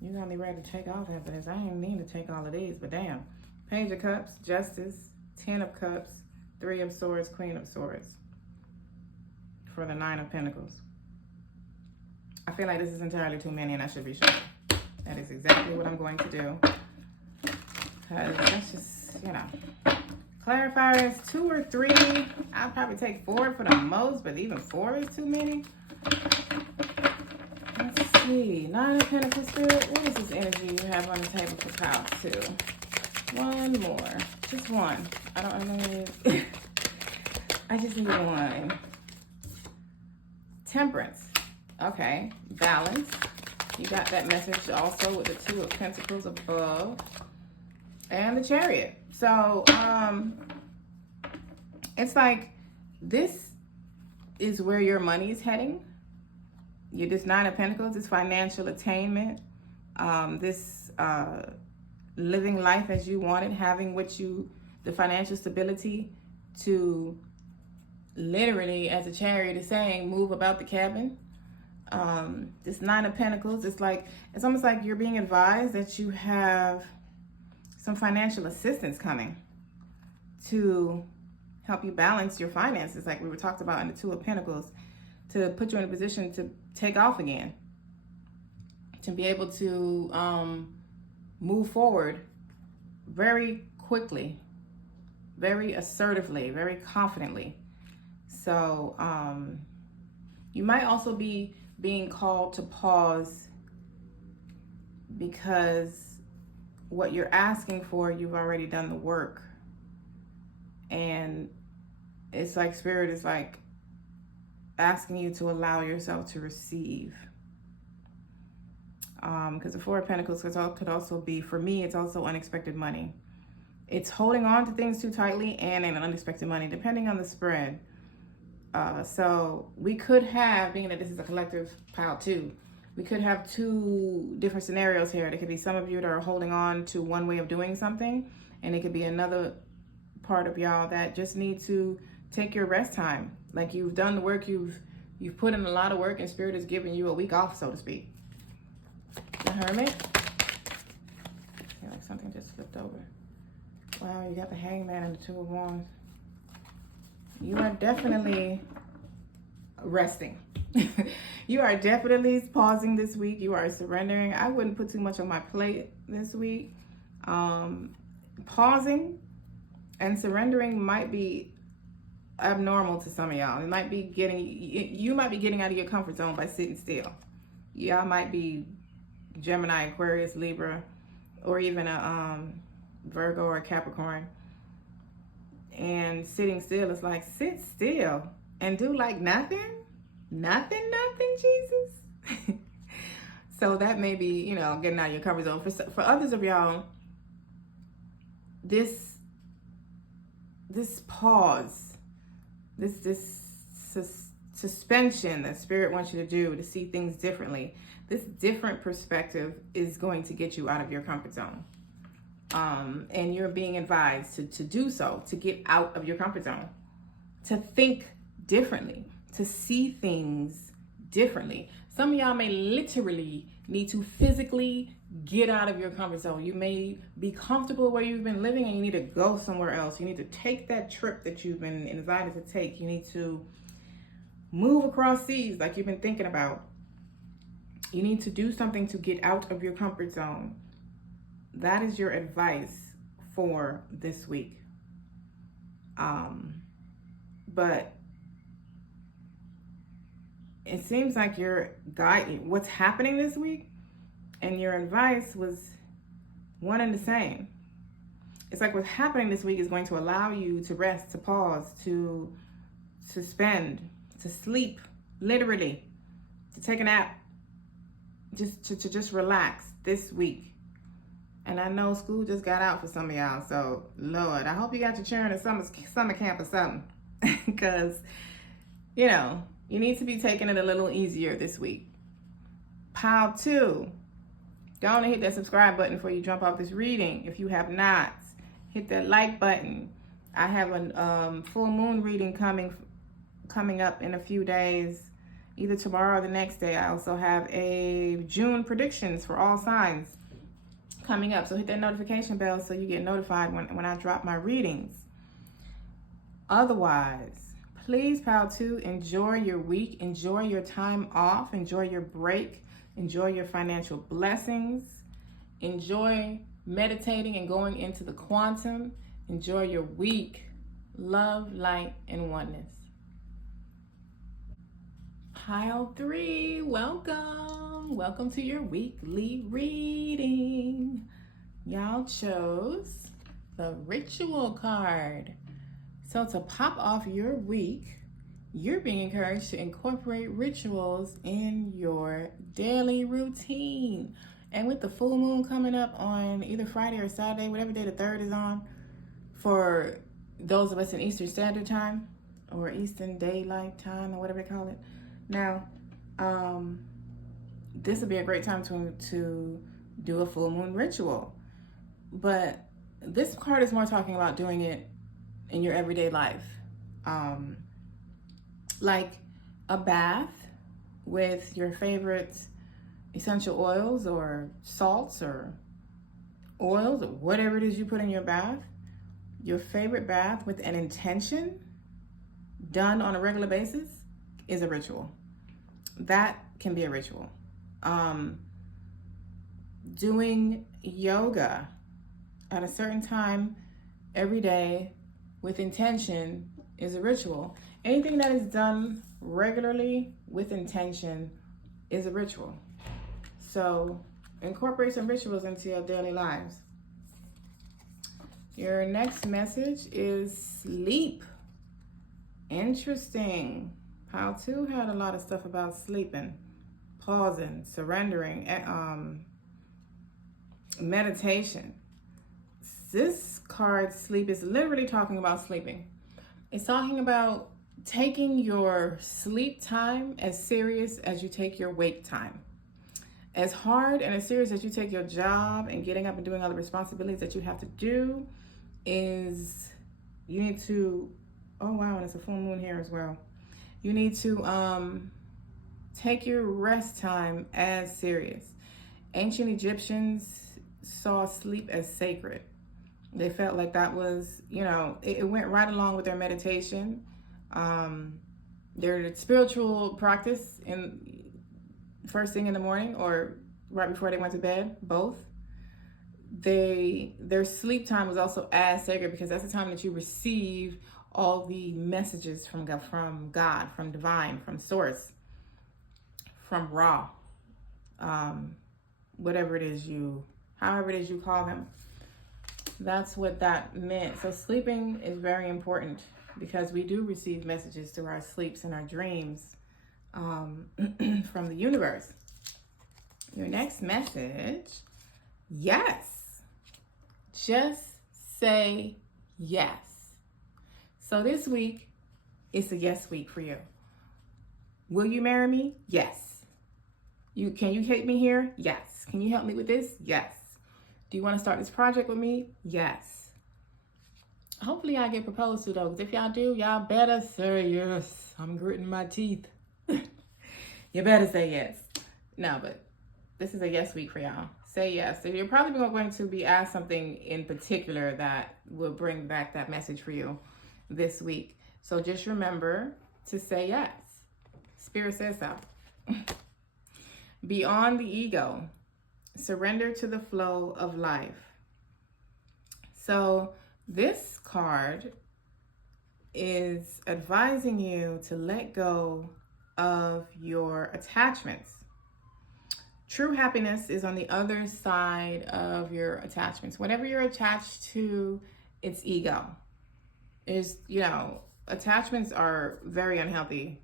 you're gonna be ready to take off after this. I didn't mean to take all of these, but damn. Page of Cups, Justice, 10 of Cups, 3 of Swords, Queen of Swords. For the Nine of Pentacles. I feel like this is entirely too many and I should be sure. That is exactly what I'm going to do. Because that's just, you know. Clarifiers, 2 or 3. I'll probably take 4 for the most, but even 4 is too many. Let's see. 9 of Pentacles, Spirit. What is this energy you have on the table for Pile 2? One more. Just one. I don't know. I just need one. Temperance. Okay. Balance. You got that message also with the 2 of Pentacles above. And the Chariot. So, it's like this is where your money is heading. This 9 of Pentacles is financial attainment. This living life as you want it, having what you, the financial stability to literally, as a Chariot is saying, move about the cabin. This 9 of Pentacles, it's almost like you're being advised that you have some financial assistance coming to help you balance your finances, like we were talked about in the 2 of Pentacles, to put you in a position to take off again, to be able to move forward very quickly, very assertively, very confidently. So you might also be being called to pause because what you're asking for, you've already done the work. And it's like Spirit is like asking you to allow yourself to receive. Because the 4 of Pentacles could also be, for me, it's also unexpected money. It's holding on to things too tightly and an unexpected money, depending on the spread. So we could have, being that this is a collective Pile 2, we could have 2 different scenarios here. There could be some of you that are holding on to one way of doing something, and it could be another part of y'all that just need to take your rest time. Like you've done the work, you've put in a lot of work, and Spirit is giving you a week off, so to speak. The Hermit. I feel like something just flipped over. Wow, you got the Hangman and the 2 of Wands. You are definitely resting. You are definitely pausing this week. You are surrendering. I wouldn't put too much on my plate this week. Pausing and surrendering might be abnormal to some of y'all. It might be you might be getting out of your comfort zone by sitting still. Y'all might be Gemini, Aquarius, Libra, or even a Virgo or a Capricorn. And sitting still is like, sit still and do like nothing, Jesus. So that may be, getting out of your comfort zone. For others of y'all, this pause, this suspension that Spirit wants you to do to see things differently, this different perspective is going to get you out of your comfort zone. And you're being advised to do so, to get out of your comfort zone, to think differently, to see things differently. Some of y'all may literally need to physically get out of your comfort zone. You may be comfortable where you've been living and you need to go somewhere else. You need to take that trip that you've been invited to take. You need to move across seas like you've been thinking about. You need to do something to get out of your comfort zone. That is your advice for this week. But it seems like your guiding what's happening this week and your advice was one and the same. It's like what's happening this week is going to allow you to rest, to pause, to suspend, to sleep, literally, to take a nap, just to relax this week. And I know school just got out for some of y'all, so Lord, I hope you got your children at summer camp or something. Because, you know, you need to be taking it a little easier this week. Pile 2. Go on and hit that subscribe button before you jump off this reading. If you have not, hit that like button. I have a full moon reading coming up in a few days, either tomorrow or the next day. I also have a June predictions for all signs coming up. So hit that notification bell so you get notified when I drop my readings. Otherwise, please, Pile 2, enjoy your week, enjoy your time off, enjoy your break, enjoy your financial blessings, enjoy meditating and going into the quantum, enjoy your week. Love, light, and oneness. Pile 3, welcome. Welcome to your weekly reading. Y'all chose the ritual card. So to pop off your week, you're being encouraged to incorporate rituals in your daily routine. And with the full moon coming up on either Friday or Saturday, whatever day the 3rd is on, for those of us in Eastern Standard Time or Eastern Daylight Time or whatever they call it. Now, this would be a great time to do a full moon ritual. But this card is more talking about doing it in your everyday life. Like a bath with your favorite essential oils or salts or oils or whatever it is you put in your bath. Your favorite bath with an intention done on a regular basis is a ritual. That can be a ritual. Doing yoga at a certain time every day with intention is a ritual. Anything that is done regularly with intention is a ritual. So incorporate some rituals into your daily lives. Your next message is sleep. Interesting. Pile 2 had a lot of stuff about sleeping, pausing, surrendering, meditation. This card, sleep, is literally talking about sleeping. It's talking about taking your sleep time as serious as you take your wake time. As hard and as serious as you take your job and getting up and doing all the responsibilities that you have to do, is you need to, oh wow, and it's a full moon here as well. You need to take your rest time as serious. Ancient Egyptians saw sleep as sacred. They felt like that was, you know, it went right along with their meditation, their spiritual practice in first thing in the morning or right before they went to bed, both. Their sleep time was also as sacred because that's the time that you receive all the messages from God, from divine, from source, from Ra, whatever it is however it is you call them. That's what that meant. So sleeping is very important because we do receive messages through our sleeps and our dreams from the universe. Your next message, yes. Just say yes. So this week, it's a yes week for you. Will you marry me? Yes. Can you take me here? Yes. Can you help me with this? Yes. Do you want to start this project with me? Yes. Hopefully I get proposed to though, because if y'all do, y'all better say yes. I'm gritting my teeth. You better say yes. No, but this is a yes week for y'all. Say yes. So you're probably going to be asked something in particular that will bring back that message for you this week. So just remember to say yes. Spirit says so. Beyond the ego. Surrender to the flow of life. So this card is advising you to let go of your attachments. True happiness is on the other side of your attachments. Whatever you're attached to, it's ego. Attachments are very unhealthy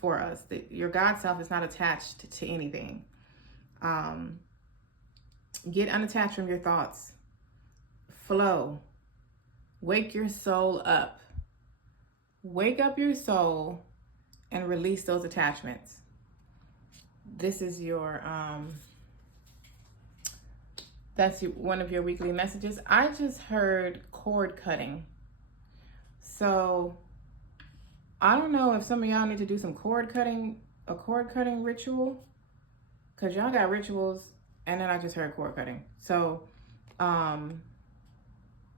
for us. Your God self is not attached to anything. Get unattached from your thoughts. Flow. Wake your soul up. Wake up your soul and release those attachments. This is your, that's one of your weekly messages. I just heard cord cutting. So I don't know if some of y'all need to do some cord cutting ritual, because y'all got rituals, and then I just heard cord cutting. So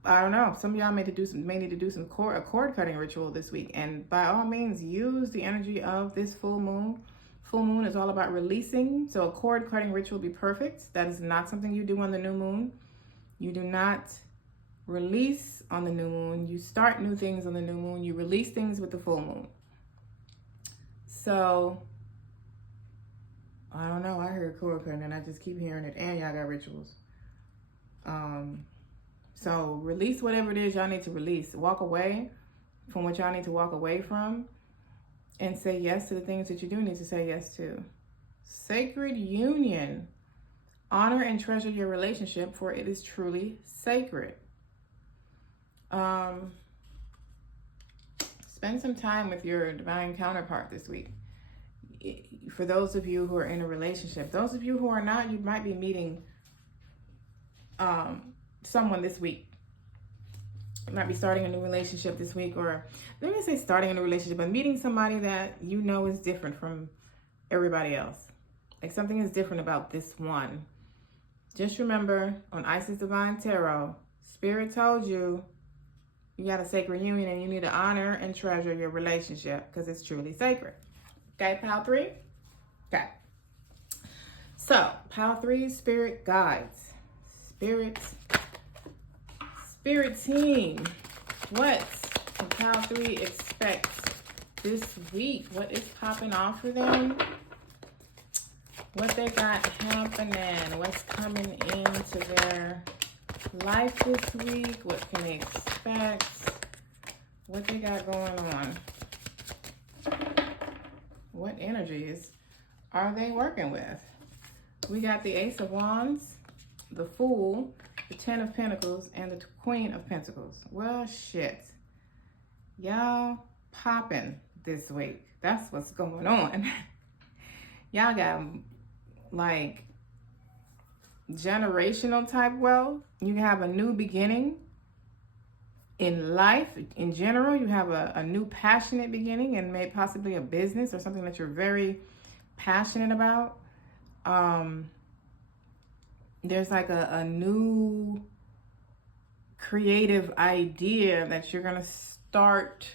I don't know. Some of y'all may need to do some cord cutting ritual this week. And by all means, use the energy of this full moon. Full moon is all about releasing. So a cord cutting ritual would be perfect. That is not something you do on the new moon. You do not release on the new moon. You start new things on the new moon. You release things with the full moon. So I don't know. I heard cord cutting and I just keep hearing it. And y'all got rituals. So release whatever it is y'all need to release. Walk away from what y'all need to walk away from, and say yes to the things that you do need to say yes to. Sacred union. Honor and treasure your relationship, for it is truly sacred. Spend some time with your divine counterpart this week. For those of you who are in a relationship. Those of you who are not, you might be meeting someone this week. You might be starting a new relationship this week, or let me say starting a new relationship, but meeting somebody that you know is different from everybody else. Like something is different about this one. Just remember, on Isis Divine Tarot, Spirit told you you got a sacred union and you need to honor and treasure your relationship because it's truly sacred. Okay, pile 3? Okay. So, pile 3, spirit guides. Spirit team, what can pile 3 expect this week? What is popping off for them? What they got happening? What's coming into their life this week? What can they expect? What they got going on? What energies are they working with? We got the Ace of Wands, the Fool, the 10 of Pentacles, and the Queen of Pentacles. Well, shit. Y'all popping this week. That's what's going on. Y'all got, like, generational type wealth. You have a new beginning in life. In general, you have a new passionate beginning, and maybe possibly a business or something that you're very passionate about. There's like a new creative idea that you're going to start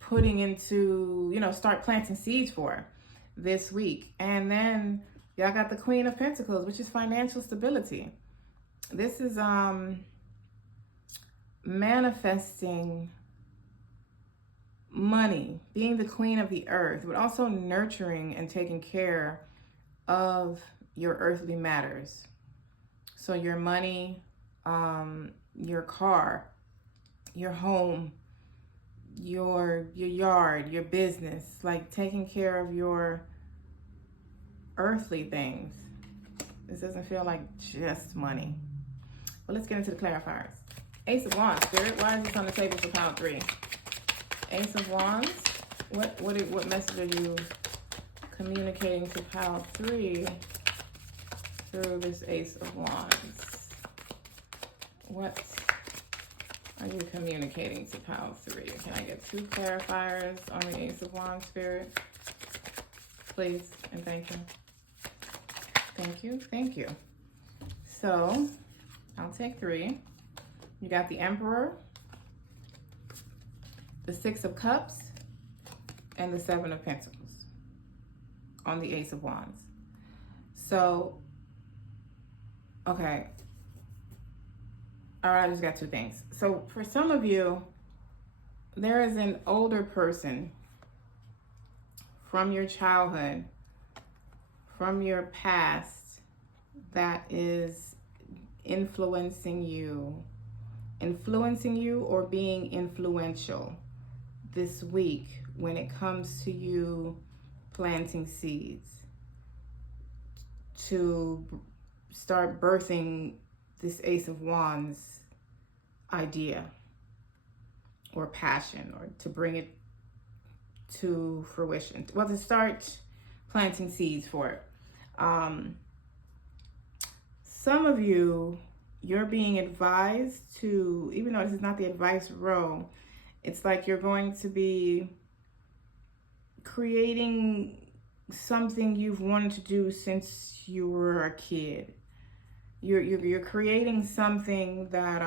putting into, start planting seeds for this week. And then y'all got the Queen of Pentacles, which is financial stability. This is manifesting money, being the queen of the earth, but also nurturing and taking care of your earthly matters. So your money, your car, your home, your yard, your business, like taking care of your earthly things. This doesn't feel like just money. But let's get into the clarifiers. Ace of Wands, Spirit, why is this on the table for pile 3? Ace of Wands, what message are you communicating to pile 3 through this Ace of Wands? What are you communicating to pile 3? Can I get 2 clarifiers on the Ace of Wands, Spirit? Please and thank you. Thank you, thank you. So, I'll take 3. You got the Emperor, the 6 of Cups, and the 7 of Pentacles on the Ace of Wands. So, okay. All right, I just got 2 things. So for some of you, there is an older person from your childhood, from your past, that is influencing you or being influential this week when it comes to you planting seeds to start birthing this Ace of Wands idea or passion, or to bring it to fruition. Well, to start planting seeds for it. Some of you, you're being advised to, even though this is not the advice row, it's like you're going to be creating something you've wanted to do since you were a kid. You're creating something that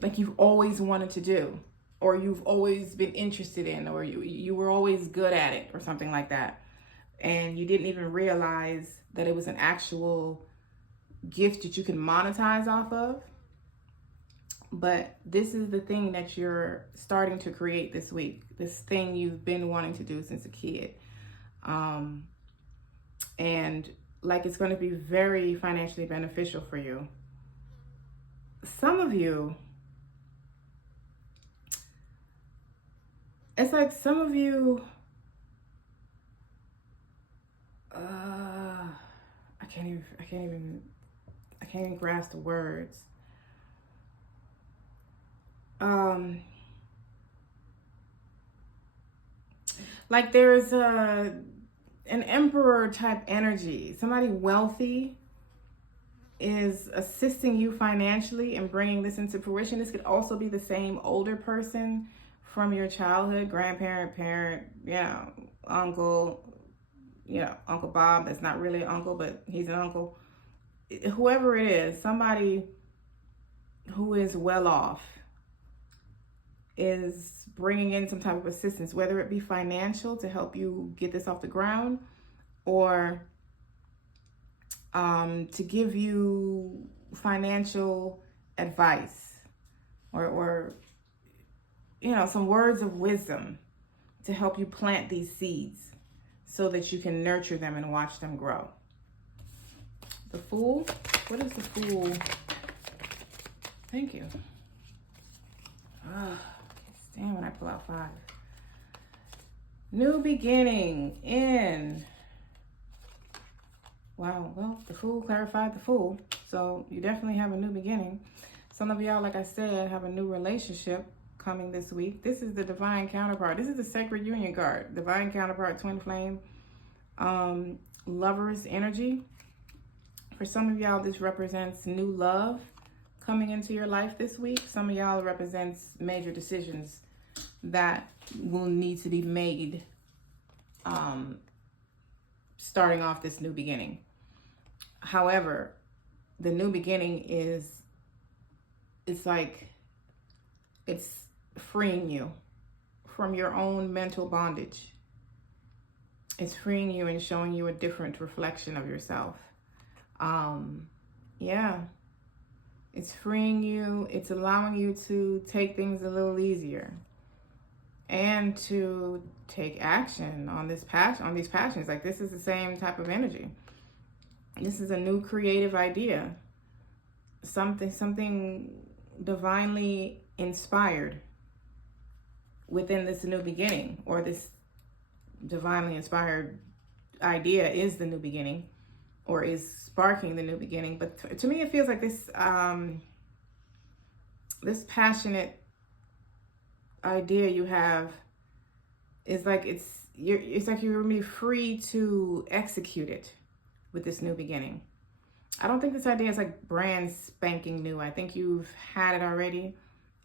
like you've always wanted to do, or you've always been interested in, or you were always good at it, or something like that. And you didn't even realize that it was an actual gift that you can monetize off of. But this is the thing that you're starting to create this week. This thing you've been wanting to do since a kid. And like, it's going to be very financially beneficial for you. Some of you, it's like some of you, I can't even grasp the words. Like there's an emperor type energy. Somebody wealthy is assisting you financially and bringing this into fruition. This could also be the same older person from your childhood, grandparent, parent, uncle, Uncle Bob. That's not really an uncle, but he's an uncle. Whoever it is, somebody who is well off is bringing in some type of assistance, whether it be financial to help you get this off the ground, or to give you financial advice, or some words of wisdom to help you plant these seeds so that you can nurture them and watch them grow. The Fool. What is the Fool? Thank you. Stand when I pull out 5. New beginning in. Wow, well, the Fool clarified the Fool. So you definitely have a new beginning. Some of y'all, like I said, have a new relationship coming this week. This is the Divine Counterpart. This is the Sacred Union card. Divine Counterpart, Twin Flame, Lover's energy. For some of y'all, this represents new love coming into your life this week. Some of y'all represents major decisions that will need to be made starting off this new beginning. However, the new beginning it's like it's freeing you from your own mental bondage. It's freeing you and showing you a different reflection of yourself. It's freeing you. It's allowing you to take things a little easier and to take action on these passions. Like, this is the same type of energy. This is a new creative idea. Something divinely inspired within this new beginning, or this divinely inspired idea is the new beginning, or is sparking the new beginning. But to me, it feels like this this passionate idea you have is like it's like you're gonna be free to execute it with this new beginning. I don't think this idea is like brand spanking new. I think you've had it already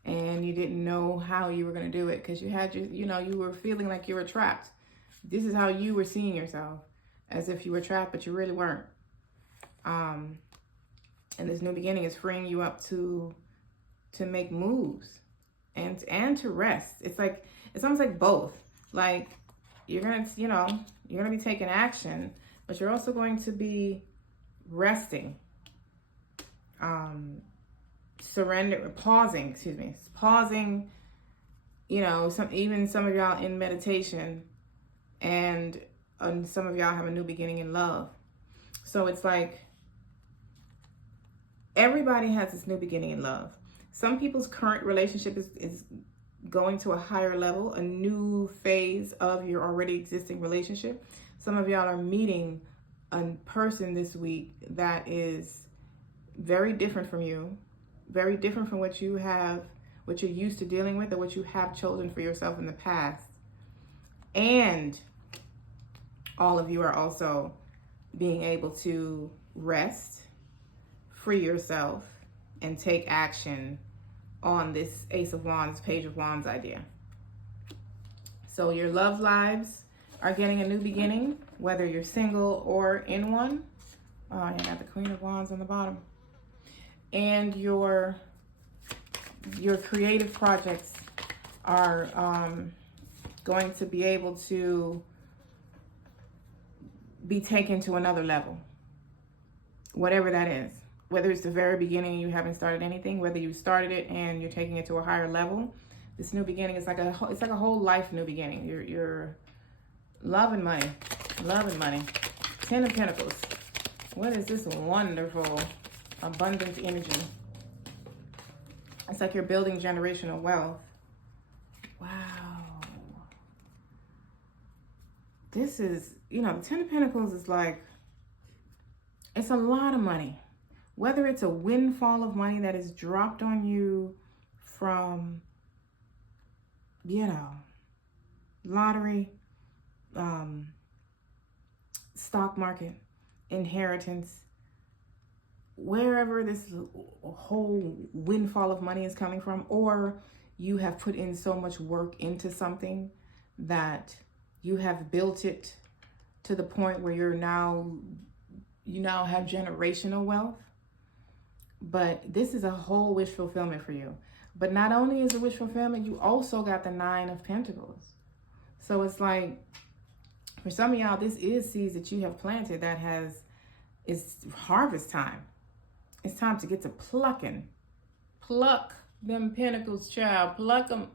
and you didn't know how you were going to do it because you had you were feeling like you were trapped. This is how you were seeing yourself, as if you were trapped, but you really weren't. And this new beginning is freeing you up to make moves and to rest. It's almost like both. Like, you're going to be taking action, but you're also going to be resting, pausing, some of y'all in meditation, and some of y'all have a new beginning in love. So it's like everybody has this new beginning in love. Some people's current relationship is going to a higher level, a new phase of your already existing relationship. Some of y'all are meeting a person this week that is very different from you, very different from what you have, what you're used to dealing with, or what you have chosen for yourself in the past. And all of you are also being able to rest, free yourself, and take action on this Ace of Wands, Page of Wands idea. So your love lives are getting a new beginning, whether you're single or in one. Oh, you got the Queen of Wands on the bottom. And your creative projects are going to be able to be taken to another level, whatever that is. Whether it's the very beginning and you haven't started anything, whether you started it and you're taking it to a higher level, this new beginning is like a whole life new beginning. You're loving money, loving money. 10 of Pentacles. What is this wonderful abundant energy? It's like you're building generational wealth. Wow. This is, the 10 of Pentacles is like, it's a lot of money. Whether it's a windfall of money that is dropped on you from, lottery, stock market, inheritance, wherever this whole windfall of money is coming from, or you have put in so much work into something that you have built it to the point where you now have generational wealth. But this is a whole wish fulfillment for you. But not only is it wish fulfillment, you also got the 9 of Pentacles. So it's like, for some of y'all, this is seeds that you have planted that it's harvest time. It's time to get to plucking. Pluck them pentacles, child. Pluck them.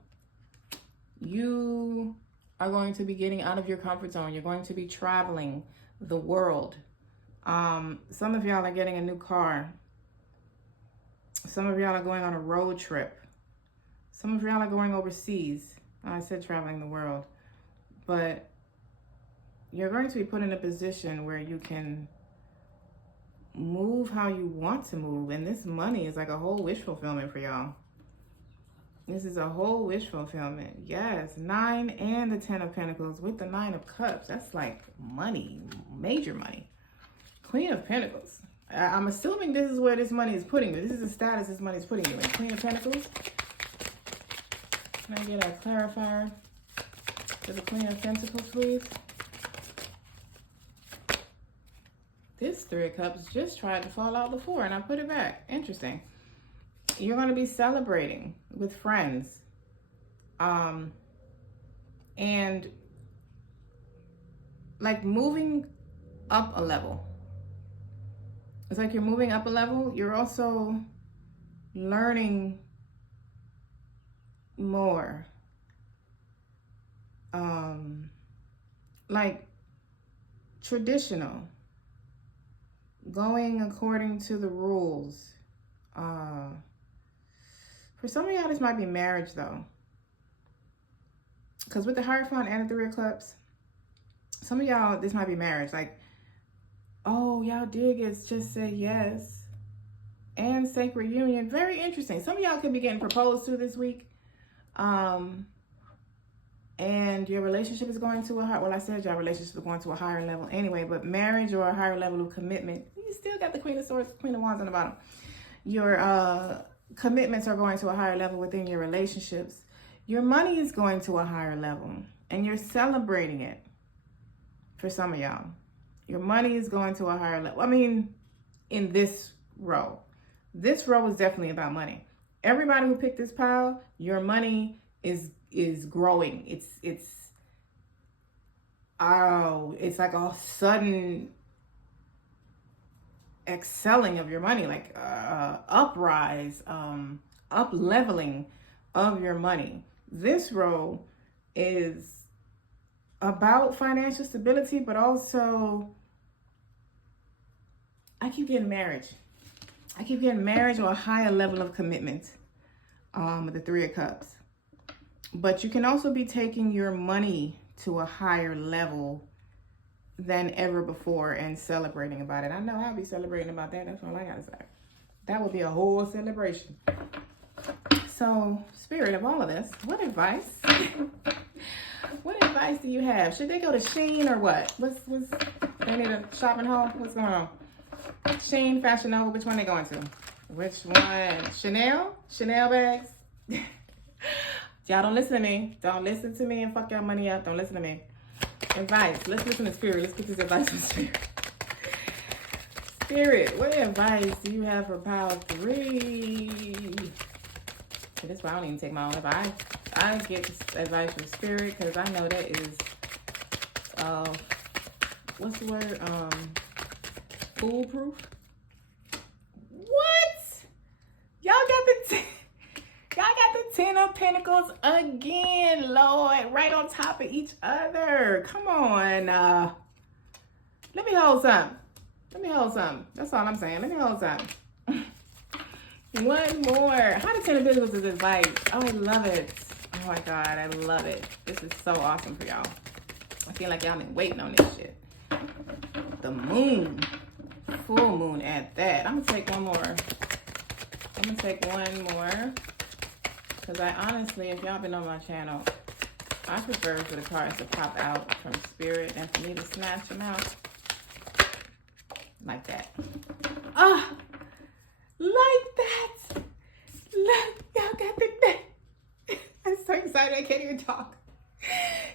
You are going to be getting out of your comfort zone. You're going to be traveling the world. Some of y'all are getting a new car. Some of y'all are going on a road trip. Some of y'all are going overseas. I said traveling the world. But you're going to be put in a position where you can move how you want to move. And this money is like a whole wish fulfillment for y'all. This is a whole wish fulfillment. Yes, 9 and the 10 of Pentacles with the 9 of Cups. That's like money, major money. Queen of Pentacles. I'm assuming this is where this money is putting you. This is the status this money is putting you in. Queen of Pentacles. Can I get a clarifier for the Queen of Pentacles, please? This 3 of Cups just tried to fall out before, and I put it back. Interesting. You're going to be celebrating with friends. And like moving up a level. It's like you're moving up a level. You're also learning more. Like traditional. Going according to the rules. For some of y'all, this might be marriage though. Because with the Hierophant and the 3 of Cups, some of y'all, this might be marriage. Like, oh, y'all did just say yes. And sacred union. Very interesting. Some of y'all could be getting proposed to this week. And your relationship is going to a higher, well, I said your relationship is going to a higher level anyway, but marriage or a higher level of commitment, you still got the Queen of Swords, Queen of Wands on the bottom. Your commitments are going to a higher level within your relationships. Your money is going to a higher level, and you're celebrating it for some of y'all. Your money is going to a higher level. I mean, in this row. This row is definitely about money. Everybody who picked this pile, your money is growing. It's like a sudden excelling of your money, like uprise, up leveling of your money. This row is about financial stability, but also I keep getting marriage. I keep getting marriage or a higher level of commitment with the 3 of Cups. But you can also be taking your money to a higher level than ever before and celebrating about it. I know I'll be celebrating about that. That's all I gotta say. That will be a whole celebration. So, Spirit, of all of this, what advice? What advice do you have? Should they go to Shein or what? What's they need a shopping haul? What's going on? Shein, Fashion Nova, which one they going to? Which one? Chanel? Chanel bags? Y'all don't listen to me. Don't listen to me and fuck your money up. Don't listen to me. Advice. Let's listen to Spirit. Let's get this advice from Spirit. Spirit, what advice do you have for pile 3? So this is why I don't even take my own advice. I get advice from Spirit because I know that is, what's the word? Foolproof. What? Y'all got the 10 of Pentacles again, Lord, right on top of each other. Come on. Let me hold something. That's all I'm saying. Let me hold something. One more. How the 10 of Pentacles is advice? Oh, I love it. Oh my God, I love it. This is so awesome for y'all. I feel like y'all been waiting on this shit. The moon. Full moon at that. I'm gonna take one more. Because I honestly, if y'all been on my channel, I prefer for the cards to pop out from Spirit and for me to snatch them out. Like that. Ah! Like that! Look, y'all got the... I'm so excited I can't even talk.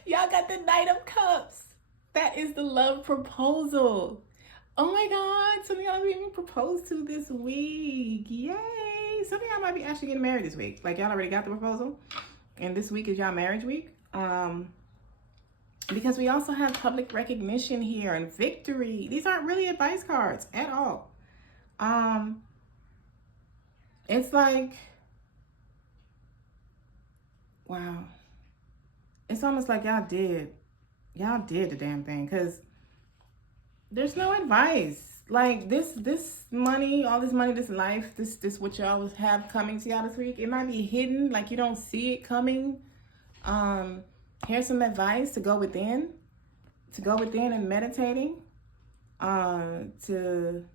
Y'all got the Knight of Cups. That is the love proposal. Oh my God, some of y'all are being proposed to this week. Yay! Some of y'all might be actually getting married this week. Like y'all already got the proposal. And this week is y'all marriage week. Because we also have public recognition here and victory. These aren't really advice cards at all. It's like, wow. It's almost like y'all did the damn thing, because there's no advice. Like this money, all this money, this life, this what y'all have coming to y'all this week, it might be hidden, like you don't see it coming. Here's some advice to go within and meditating, to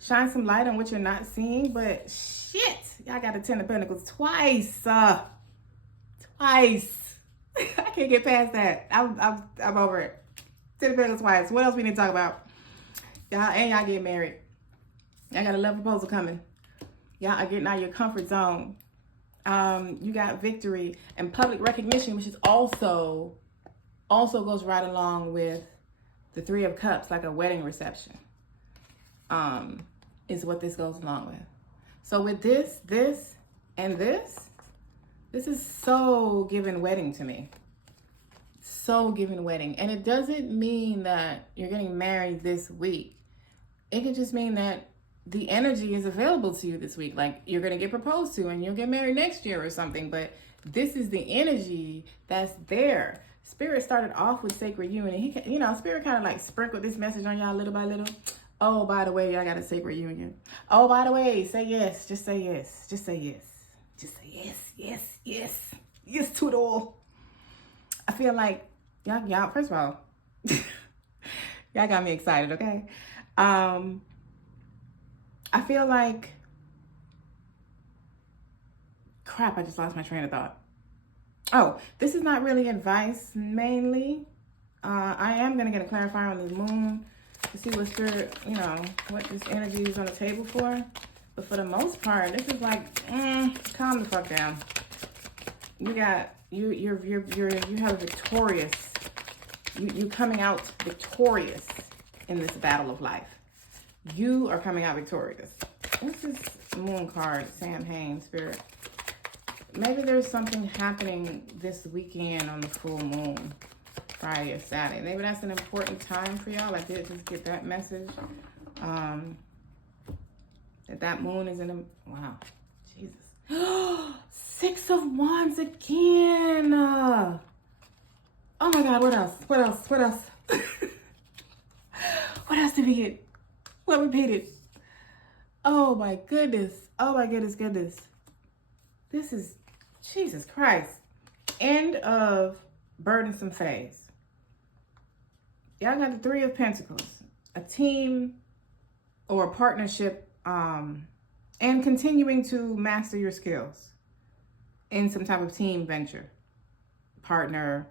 shine some light on what you're not seeing. But shit, y'all got the 10 of Pentacles twice. I can't get past that. I'm over it. 10 of Pentacles twice. What else we need to talk about? Y'all get married. Y'all got a love proposal coming. Y'all are getting out of your comfort zone. You got victory and public recognition, which is also goes right along with the 3 of Cups, like a wedding reception. Is what this goes along with. So with this, and this is so giving wedding to me. So giving wedding. And it doesn't mean that you're getting married this week. It could just mean that the energy is available to you this week. Like you're going to get proposed to and you'll get married next year or something. But this is the energy that's there. Spirit started off with Sacred Union. Spirit kind of like sprinkled this message on y'all little by little. Oh, by the way, y'all got a sacred union. Oh, by the way, say yes. Just say yes. Just say yes. Just say yes. Yes. Yes. Yes to it all. I feel like y'all, first of all, y'all got me excited, okay? I feel like, crap, I just lost my train of thought. Oh, this is not really advice, mainly. I am going to get a clarifier on the moon to see what Spirit, what this energy is on the table for. But for the most part, this is like, calm the fuck down. You have a victorious, you coming out victorious in this battle of life. You are coming out victorious. What's this moon card, Sam Hain, Spirit? Maybe there's something happening this weekend on the full moon, Friday or Saturday. Maybe that's an important time for y'all. I did just get that message. That moon is in a, wow, Jesus. 6 of Wands again. Oh my God, what else? What else did we get? What repeated? Oh my goodness. Goodness. This is, Jesus Christ. End of burdensome phase. Y'all got the Three of Pentacles. A team or a partnership, and continuing to master your skills in some type of team venture, partner,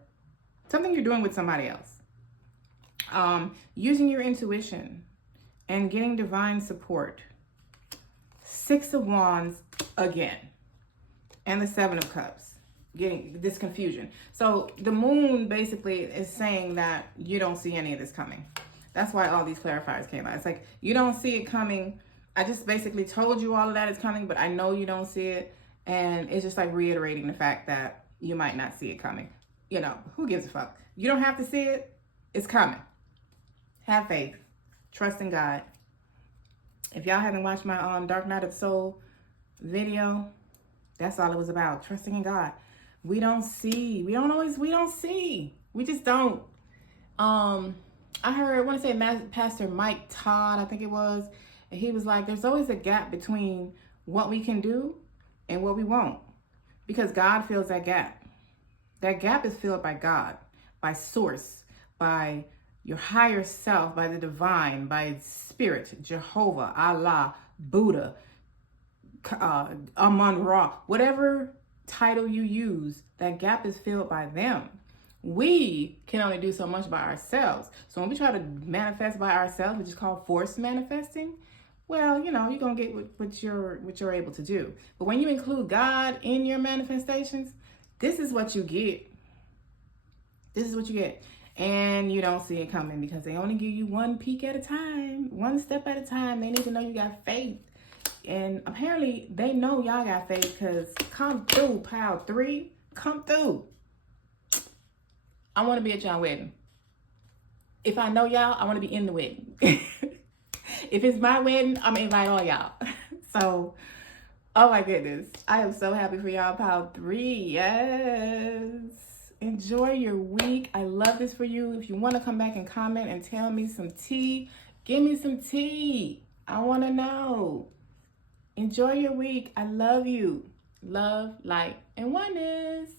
something you're doing with somebody else. Using your intuition and getting divine support. Six of Wands again. And the Seven of Cups. Getting this confusion. So the moon basically is saying that you don't see any of this coming. That's why all these clarifiers came out. It's like, you don't see it coming. I just basically told you all of that is coming, but I know you don't see it. And it's just like reiterating the fact that you might not see it coming. You know, who gives a fuck? You don't have to see it. It's coming. Have faith. Trust in God. If y'all haven't watched my Dark Night of the Soul video, that's all it was about. Trusting in God. We don't see. We don't see. We just don't. I want to say Pastor Mike Todd, I think it was, and he was like, there's always a gap between what we can do and what we won't, because God fills that gap. That gap is filled by God, by source, by your higher self, by the divine, by spirit, Jehovah, Allah, Buddha, Amun-Ra, whatever title you use, that gap is filled by them. We can only do so much by ourselves. So when we try to manifest by ourselves, which is called forced manifesting, well, you know, you're going to get what you're able to do. But when you include God in your manifestations, this is what you get. This is what you get. And you don't see it coming because they only give you one peek at a time, one step at a time. They need to know you got faith. And apparently they know y'all got faith, because come through, pile 3, come through. I want to be at y'all wedding. If I know y'all, I want to be in the wedding. If it's my wedding, I'm going to invite all y'all. So, oh my goodness. I am so happy for y'all, pile 3. Yes. Enjoy your week. I love this for you. If you want to come back and comment and tell me some tea, give me some tea. I want to know. Enjoy your week. I love you. Love, light, and oneness.